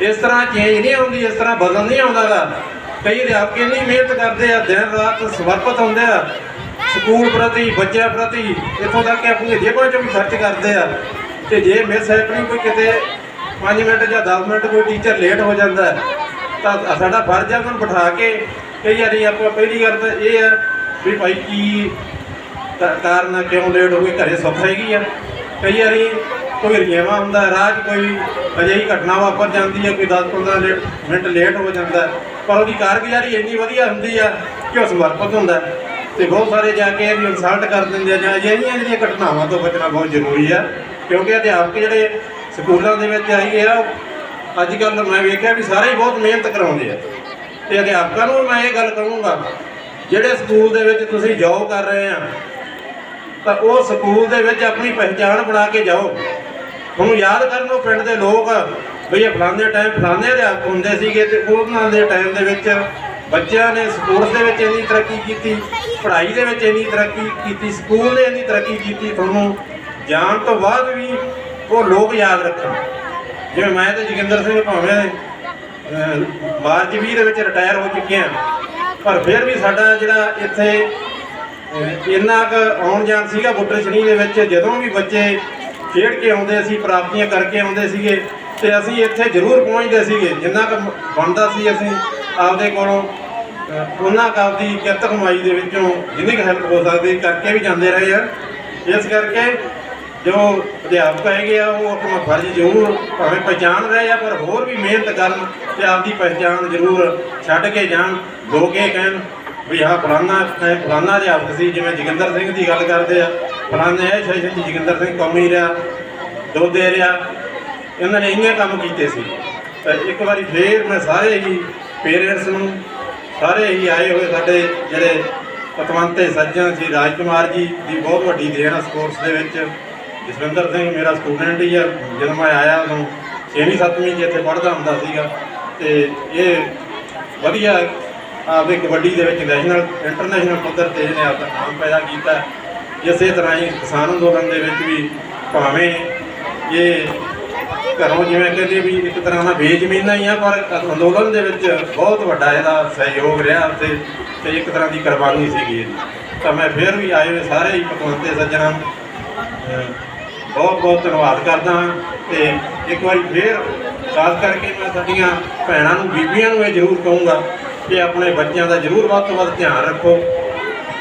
ਇਸ ਤਰ੍ਹਾਂ ਚੇਂਜ ਨਹੀਂ ਆਉਂਦੀ, ਇਸ ਤਰ੍ਹਾਂ ਬਦਲ ਨਹੀਂ ਆਉਂਦਾ ਗਾ। ਕਈ ਅਧਿਆਪਕ ਇੰਨੀ ਮਿਹਨਤ ਕਰਦੇ ਆ, ਦਿਨ ਰਾਤ ਸਮਰਪਿਤ ਹੁੰਦੇ ਆ ਸਕੂਲ ਪ੍ਰਤੀ, ਬੱਚਿਆਂ ਪ੍ਰਤੀ, ਇੱਥੋਂ ਤੱਕ ਕਿ ਆਪਣੀਆਂ ਜੇਬਾਂ 'ਚੋਂ ਵੀ ਖਰਚ ਕਰਦੇ ਆ। ਅਤੇ ਜੇ ਮਿਸ ਹੈਪਨਿੰਗ ਕੋਈ ਕਿਤੇ 5 ਮਿੰਟ ਜਾਂ 10 ਮਿੰਟ ਕੋਈ ਟੀਚਰ ਲੇਟ ਹੋ ਜਾਂਦਾ ਤਾਂ ਸਾਡਾ ਫਰਜ਼ ਆ ਉਹਨੂੰ ਬਿਠਾ ਕੇ, ਕਈ ਵਾਰੀ ਆਪਾਂ ਪਹਿਲੀ ਗੱਲ ਤਾਂ ਇਹ ਆ ਵੀ ਭਾਈ ਕੀ ਕਾਰਨ, ਕਿਉਂ ਲੇਟ ਹੋ ਗਏ, ਘਰੇ ਸੁੱਖ ਹੈਗੀ ਆ। ਕਈ ਵਾਰੀ ਕੋਈ ਰਜੇਵਾਂ ਹੁੰਦਾ, ਰਾਹ 'ਚ ਕੋਈ ਅਜਿਹੀ ਘਟਨਾ ਵਾਪਰ ਜਾਂਦੀ ਹੈ, ਕੋਈ 10-15 ਮਿੰਟ ਲੇਟ ਹੋ ਜਾਂਦਾ, ਪਰ ਉਹਦੀ ਕਾਰਗੁਜ਼ਾਰੀ ਇੰਨੀ ਵਧੀਆ ਹੁੰਦੀ ਆ ਕਿ ਉਹ ਸਮਰਪਿਤ ਹੁੰਦਾ। ਅਤੇ ਬਹੁਤ ਸਾਰੇ ਜਾ ਕੇ ਇਹਦੀ ਇਨਸਲਟ ਕਰ ਦਿੰਦੇ ਆ, ਜਾਂ ਅਜਿਹੀਆਂ ਜਿਹੜੀਆਂ ਘਟਨਾਵਾਂ ਤੋਂ ਬਚਣਾ ਬਹੁਤ ਜ਼ਰੂਰੀ ਆ। ਕਿਉਂਕਿ ਅਧਿਆਪਕ ਜਿਹੜੇ ਸਕੂਲਾਂ ਦੇ ਵਿੱਚ ਆਈ ਆ, ਅੱਜ ਕੱਲ੍ਹ ਮੈਂ ਵੇਖਿਆ ਵੀ ਸਾਰੇ ਹੀ ਬਹੁਤ ਮਿਹਨਤ ਕਰਾਉਂਦੇ ਆ। ਅਤੇ ਅਧਿਆਪਕਾਂ ਨੂੰ ਮੈਂ ਇਹ ਗੱਲ ਕਹੂੰਗਾ, ਜਿਹੜੇ ਸਕੂਲ ਦੇ ਵਿੱਚ ਤੁਸੀਂ ਜੋਬ ਕਰ ਰਹੇ ਆ, ਤਾਂ ਉਹ ਸਕੂਲ ਦੇ ਵਿੱਚ ਆਪਣੀ ਪਹਿਚਾਣ ਬਣਾ ਕੇ ਜਾਓ। ਤੁਹਾਨੂੰ ਯਾਦ ਕਰਨ ਉਹ ਪਿੰਡ ਦੇ ਲੋਕ ਵੀ ਇਹ ਫਲਾਣੇ ਟਾਈਮ ਫਲਾਣੇ ਅਧਿਆਪਕ ਹੁੰਦੇ ਸੀਗੇ, ਤੇ ਉਹਨਾਂ ਦੇ ਟਾਈਮ ਦੇ ਵਿੱਚ ਬੱਚਿਆਂ ਨੇ ਸਪੋਰਟਸ ਦੇ ਵਿੱਚ ਇੰਨੀ ਤਰੱਕੀ ਕੀਤੀ, ਪੜ੍ਹਾਈ ਦੇ ਵਿੱਚ ਇੰਨੀ ਤਰੱਕੀ ਕੀਤੀ, ਸਕੂਲ ਨੇ ਇੰਨੀ ਤਰੱਕੀ ਕੀਤੀ। ਤੁਹਾਨੂੰ ਜਾਣ ਤੋਂ ਬਾਅਦ ਵੀ ਉਹ ਲੋਕ ਯਾਦ ਰੱਖਣ। ਜਿਵੇਂ ਮੈਂ ਤੇ ਜੋਗਿੰਦਰ ਸਿੰਘ ਭਾਵੇਂ ਮਾਰਚ 20 ਦੇ ਵਿੱਚ ਰਿਟਾਇਰ ਹੋ ਚੁੱਕੇ ਹਾਂ, ਪਰ ਫਿਰ ਵੀ ਸਾਡਾ ਜਿਹੜਾ ਇੱਥੇ ਇੰਨਾ ਕੁ ਆਉਣ ਜਾਣ ਸੀਗਾ ਬੁੱਟਰ ਸ਼ਨੀ ਦੇ ਵਿੱਚ। ਜਦੋਂ ਵੀ ਬੱਚੇ ਖੇਡ ਕੇ ਆਉਂਦੇ ਸੀ, ਪ੍ਰਾਪਤੀਆਂ ਕਰਕੇ ਆਉਂਦੇ ਸੀਗੇ, ਤੇ ਅਸੀਂ ਇੱਥੇ ਜ਼ਰੂਰ ਪਹੁੰਚਦੇ ਸੀਗੇ। ਜਿੰਨਾ ਕੁ ਬਣਦਾ ਸੀ ਅਸੀਂ ਆਪਦੇ ਕੋਲੋਂ ਉਹਨਾਂ ਕੁ ਆਪਦੀ ਕਿਰਤ ਕਮਾਈ ਦੇ ਵਿੱਚੋਂ ਜਿੰਨੀ ਕੁ ਹੈਲਪ ਹੋ ਸਕਦੀ ਕਰਕੇ ਵੀ ਜਾਂਦੇ ਰਹੇ ਆ। ਇਸ ਕਰਕੇ ਜੋ ਅਧਿਆਪਕ ਹੈਗੇ ਆ ਉਹ ਆਪਣਾ ਫਰਜ਼ ਜ਼ਰੂਰ ਭਾਵੇਂ ਪਹਿਚਾਣ ਰਹੇ ਆ, ਪਰ ਹੋਰ ਵੀ ਮਿਹਨਤ ਕਰਨ ਤੇ ਆਪਦੀ ਪਹਿਚਾਣ ਜ਼ਰੂਰ ਛੱਡ ਕੇ ਜਾਣ। ਲੋਕ ਇਹ ਕਹਿਣ ਵੀ ਆਹ ਫਲਾਨਾ ਅਧਿਆਪਕ ਸੀ, ਜਿਵੇਂ ਜੋਗਿੰਦਰ ਸਿੰਘ ਦੀ ਗੱਲ ਕਰਦੇ ਆ, ਫਲਾਣੇ ਇਹ ਸੈਸ਼ਨ 'ਚ ਜੋਗਿੰਦਰ ਸਿੰਘ ਕੌਮੀ ਰਿਹਾ, ਦੋਦੇ ਰਿਹਾ, ਇਹਨਾਂ ਨੇ ਇੰਨੇ ਕੰਮ ਕੀਤੇ ਸੀ। ਤਾਂ ਇੱਕ ਵਾਰੀ ਫੇਰ ਮੈਂ ਸਾਰੇ ਹੀ ਪੇਰੈਂਟਸ ਨੂੰ, ਸਾਰੇ ਹੀ ਆਏ ਹੋਏ ਸਾਡੇ ਜਿਹੜੇ ਪਤਵੰਤੇ ਸੱਜਣ ਸੀ, ਰਾਜ ਕੁਮਾਰ ਜੀ ਦੀ ਬਹੁਤ ਵੱਡੀ ਦੇਣ ਆ ਸਪੋਰਟਸ ਦੇ ਵਿੱਚ। ਜਸਵਿੰਦਰ ਸਿੰਘ ਮੇਰਾ ਸਟੂਡੈਂਟ ਹੀ ਆ, ਜਦੋਂ ਮੈਂ ਆਇਆ ਉਦੋਂ 6ਵੀਂ 7ਵੀਂ 'ਚ ਇੱਥੇ ਪੜ੍ਹਦਾ ਹੁੰਦਾ ਸੀਗਾ। ਤੇ ਇਹ ਵਧੀਆ ਆਪਦੇ ਕਬੱਡੀ ਦੇ ਵਿੱਚ ਨੈਸ਼ਨਲ ਇੰਟਰਨੈਸ਼ਨਲ ਪੱਧਰ 'ਤੇ ਇਹਨੇ ਆਪਦਾ ਨਾਮ ਪੈਦਾ ਕੀਤਾ। ਇਸੇ ਤਰ੍ਹਾਂ ਹੀ ਕਿਸਾਨ ਅੰਦੋਲਨ ਦੇ ਵਿੱਚ ਵੀ ਭਾਵੇਂ ਇਹ ਘਰੋਂ ਜਿਵੇਂ ਕਹਿੰਦੇ ਵੀ ਇੱਕ ਤਰ੍ਹਾਂ ਦਾ ਬੇਜ਼ਮੀਨਾ ਹੀ ਆ, ਪਰ ਅੰਦੋਲਨ ਦੇ ਵਿੱਚ ਬਹੁਤ ਵੱਡਾ ਇਹਦਾ ਸਹਿਯੋਗ ਰਿਹਾ ਤੇ ਇੱਕ ਤਰ੍ਹਾਂ ਦੀ ਕੁਰਬਾਨੀ ਸੀਗੀ ਇਹਦੀ। ਤਾਂ ਮੈਂ ਫਿਰ ਵੀ ਆਏ ਹੋਏ ਸਾਰੇ ਹੀ ਪਤਵੰਤੇ ਸੱਜਣਾਂ ਬਹੁਤ ਬਹੁਤ ਧੰਨਵਾਦ ਕਰਦਾ ਹਾਂ। ਤੇ ਇੱਕ ਵਾਰੀ ਫਿਰ ਖਾਸ ਕਰਕੇ ਮੈਂ ਸਾਡੀਆਂ ਭੈਣਾਂ ਨੂੰ, ਬੀਬੀਆਂ ਨੂੰ ਇਹ ਜ਼ਰੂਰ ਕਹੂੰਗਾ ਕਿ ਆਪਣੇ ਬੱਚਿਆਂ ਦਾ ਜ਼ਰੂਰ ਵੱਧ ਤੋਂ ਵੱਧ ਧਿਆਨ ਰੱਖੋ।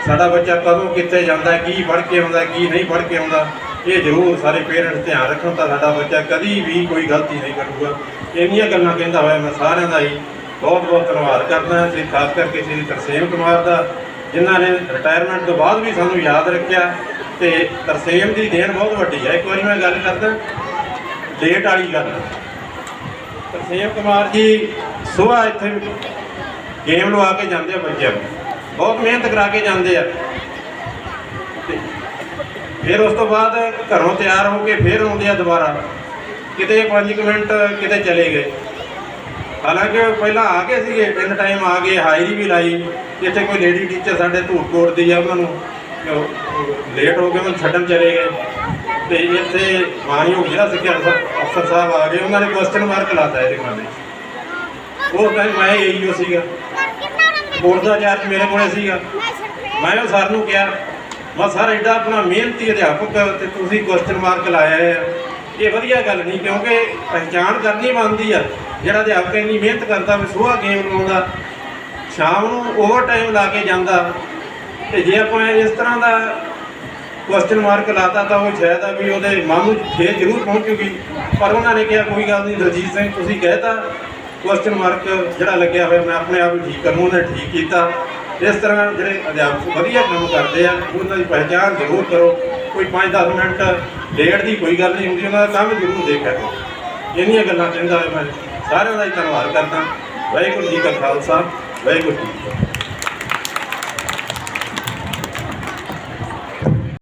ਸਾਡਾ ਬੱਚਾ ਕਦੋਂ ਕਿੱਥੇ ਜਾਂਦਾ, ਕੀ ਪੜ੍ਹ ਕੇ ਆਉਂਦਾ, ਕੀ ਨਹੀਂ ਪੜ੍ਹ ਕੇ ਆਉਂਦਾ, ਇਹ ਜ਼ਰੂਰ ਸਾਰੇ ਪੇਰੈਂਟਸ ਧਿਆਨ ਰੱਖਣ ਤਾਂ ਸਾਡਾ ਬੱਚਾ ਕਦੀ ਵੀ ਕੋਈ ਗਲਤੀ ਨਹੀਂ ਕਰੂਗਾ। ਇੰਨੀਆਂ ਗੱਲਾਂ ਕਹਿੰਦਾ ਹੋਇਆ ਮੈਂ ਸਾਰਿਆਂ ਦਾ ਹੀ ਬਹੁਤ ਬਹੁਤ ਧੰਨਵਾਦ ਕਰਦਾ, ਤੇ ਖਾਸ ਕਰਕੇ ਸ੍ਰੀ ਤਰਸੇਮ ਕੁਮਾਰ ਦਾ, ਜਿਨ੍ਹਾਂ ਨੇ ਰਿਟਾਇਰਮੈਂਟ ਤੋਂ ਬਾਅਦ ਵੀ ਸਾਨੂੰ ਯਾਦ ਰੱਖਿਆ। ਤੇ ਤਰਸੇਮ ਦੀ ਦੇਣ ਬਹੁਤ ਵੱਡੀ ਹੈ। ਇੱਕ ਵਾਰੀ ਮੈਂ ਗੱਲ ਕਰਦਾ ਡੇਟ ਵਾਲੀ ਗੱਲ। ਤਰਸੇਮ ਕੁਮਾਰ ਜੀ ਸੁਬਾਹ ਇੱਥੇ ਗੇਮ ਲਵਾ ਕੇ ਜਾਂਦੇ ਆ ਬੱਚਿਆਂ ਨੂੰ, ਬਹੁਤ ਮਿਹਨਤ ਕਰਾ ਕੇ ਜਾਂਦੇ ਆ। ਤੇ ਫਿਰ ਉਸ ਤੋਂ ਬਾਅਦ ਘਰੋਂ ਤਿਆਰ ਹੋ ਕੇ ਫਿਰ ਆਉਂਦੇ ਆ ਦੁਬਾਰਾ, ਕਿਤੇ 5 ਮਿੰਟ ਕਿਤੇ ਚਲੇ ਗਏ। ਹਾਲਾਂਕਿ ਪਹਿਲਾਂ ਆ ਗਏ ਸੀਗੇ, 3 ਟਾਈਮ ਆ ਗਏ, ਹਾਜ਼ਰੀ ਵੀ ਲਾਈ। ਇੱਥੇ ਕੋਈ ਲੇਡੀ ਟੀਚਰ ਸਾਡੇ ਧੂੜਕੋਟ ਦੀ ਆ, ਉਹਨਾਂ ਨੂੰ ਲੇਟ ਹੋ ਗਏ, ਉਹਨੂੰ ਛੱਡਣ ਚਲੇ ਗਏ। ਤੇ ਇੱਥੇ ਮਾਨਯੋਗ ਜ਼ਿਲ੍ਹਾ ਸਿੱਖਿਆ ਅਫਸਰ ਸਾਹਿਬ ਆ ਗਏ, ਉਹਨਾਂ ਨੇ ਕੁਐਸਚਨ ਮਾਰਕ ਲਾਤਾ ਇਹਦੇ ਖਾਨੇ। ਉਸ ਟਾਈਮ ਮੈਂ ਏਈਓ ਸੀਗਾ, ਬੋਰਡ ਦਾ ਚਾਰਜ ਮੇਰੇ ਕੋਲੇ ਸੀਗਾ। ਮੈਂ ਉਹ ਸਰ ਨੂੰ ਕਿਹਾ, ਮੈਂ ਸਰ ਐਡਾ ਆਪਣਾ ਮਿਹਨਤੀ ਅਧਿਆਪਕ ਤੇ ਤੁਸੀਂ ਕੁਐਸਚਨ ਮਾਰਕ ਲਾਇਆ ਆ, ਇਹ ਵਧੀਆ ਗੱਲ ਨਹੀਂ, ਕਿਉਂਕਿ ਪਹਿਚਾਣ ਕਰਨੀ ਬਣਦੀ ਆ। ਜਿਹੜਾ ਅਧਿਆਪਕ ਇੰਨੀ ਮਿਹਨਤ ਕਰਦਾ ਵੀ ਸੁਬਾਹ ਗੇਮ ਲਾਉਂਦਾ, ਸ਼ਾਮ ਨੂੰ ਓਵਰ ਟਾਈਮ ਲਾ ਕੇ ਜਾਂਦਾ, ਤੇ ਜੇ ਆਪਾਂ ਇਸ ਤਰ੍ਹਾਂ ਦਾ ਕੁਐਸਚਨ ਮਾਰਕ ਲਾਤਾ ਤਾਂ ਉਹ ਸ਼ਾਇਦ ਆ ਵੀ ਉਹਦੇ ਮਨ ਨੂੰ ਠੇਸ ਜ਼ਰੂਰ ਪਹੁੰਚੂਗੀ। ਪਰ ਉਹਨਾਂ ਨੇ ਕਿਹਾ ਕੋਈ ਗੱਲ ਨਹੀਂ ਦਲਜੀਤ ਸਿੰਘ, ਤੁਸੀਂ ਕਹਿਤਾ ਕੁਐਸਚਨ ਮਾਰਕ ਜਿਹੜਾ ਲੱਗਿਆ ਹੋਇਆ ਮੈਂ ਆਪਣੇ ਆਪ ਹੀ ਠੀਕ ਕਰੂੰ। ਉਹਨੇ ਠੀਕ ਕੀਤਾ। ਇਸ ਤਰ੍ਹਾਂ ਜਿਹੜੇ ਅਧਿਆਪਕ ਵਧੀਆ ਕੰਮ ਕਰਦੇ ਆ ਉਹਨਾਂ ਦੀ ਪਹਿਚਾਣ ਜ਼ਰੂਰ ਕਰੋ। ਕੋਈ 5-10 ਮਿੰਟ ਲੇਟ ਦੀ ਕੋਈ ਗੱਲ ਨਹੀਂ ਹੁੰਦੀ, ਉਹਨਾਂ ਦਾ ਕੰਮ ਜ਼ਰੂਰ ਦੇਖਿਆ ਕਰੋ। ਇੰਨੀਆਂ ਗੱਲਾਂ ਕਹਿੰਦਾ ਹੋਇਆ ਮੈਂ ਸਾਰਿਆਂ ਦਾ ਹੀ ਧੰਨਵਾਦ ਕਰਦਾ। ਵਾਹਿਗੁਰੂ ਜੀ ਕਾ ਖਾਲਸਾ, ਵਾਹਿਗੁਰੂ ਜੀ ਕੀ ਫਤਿਹ।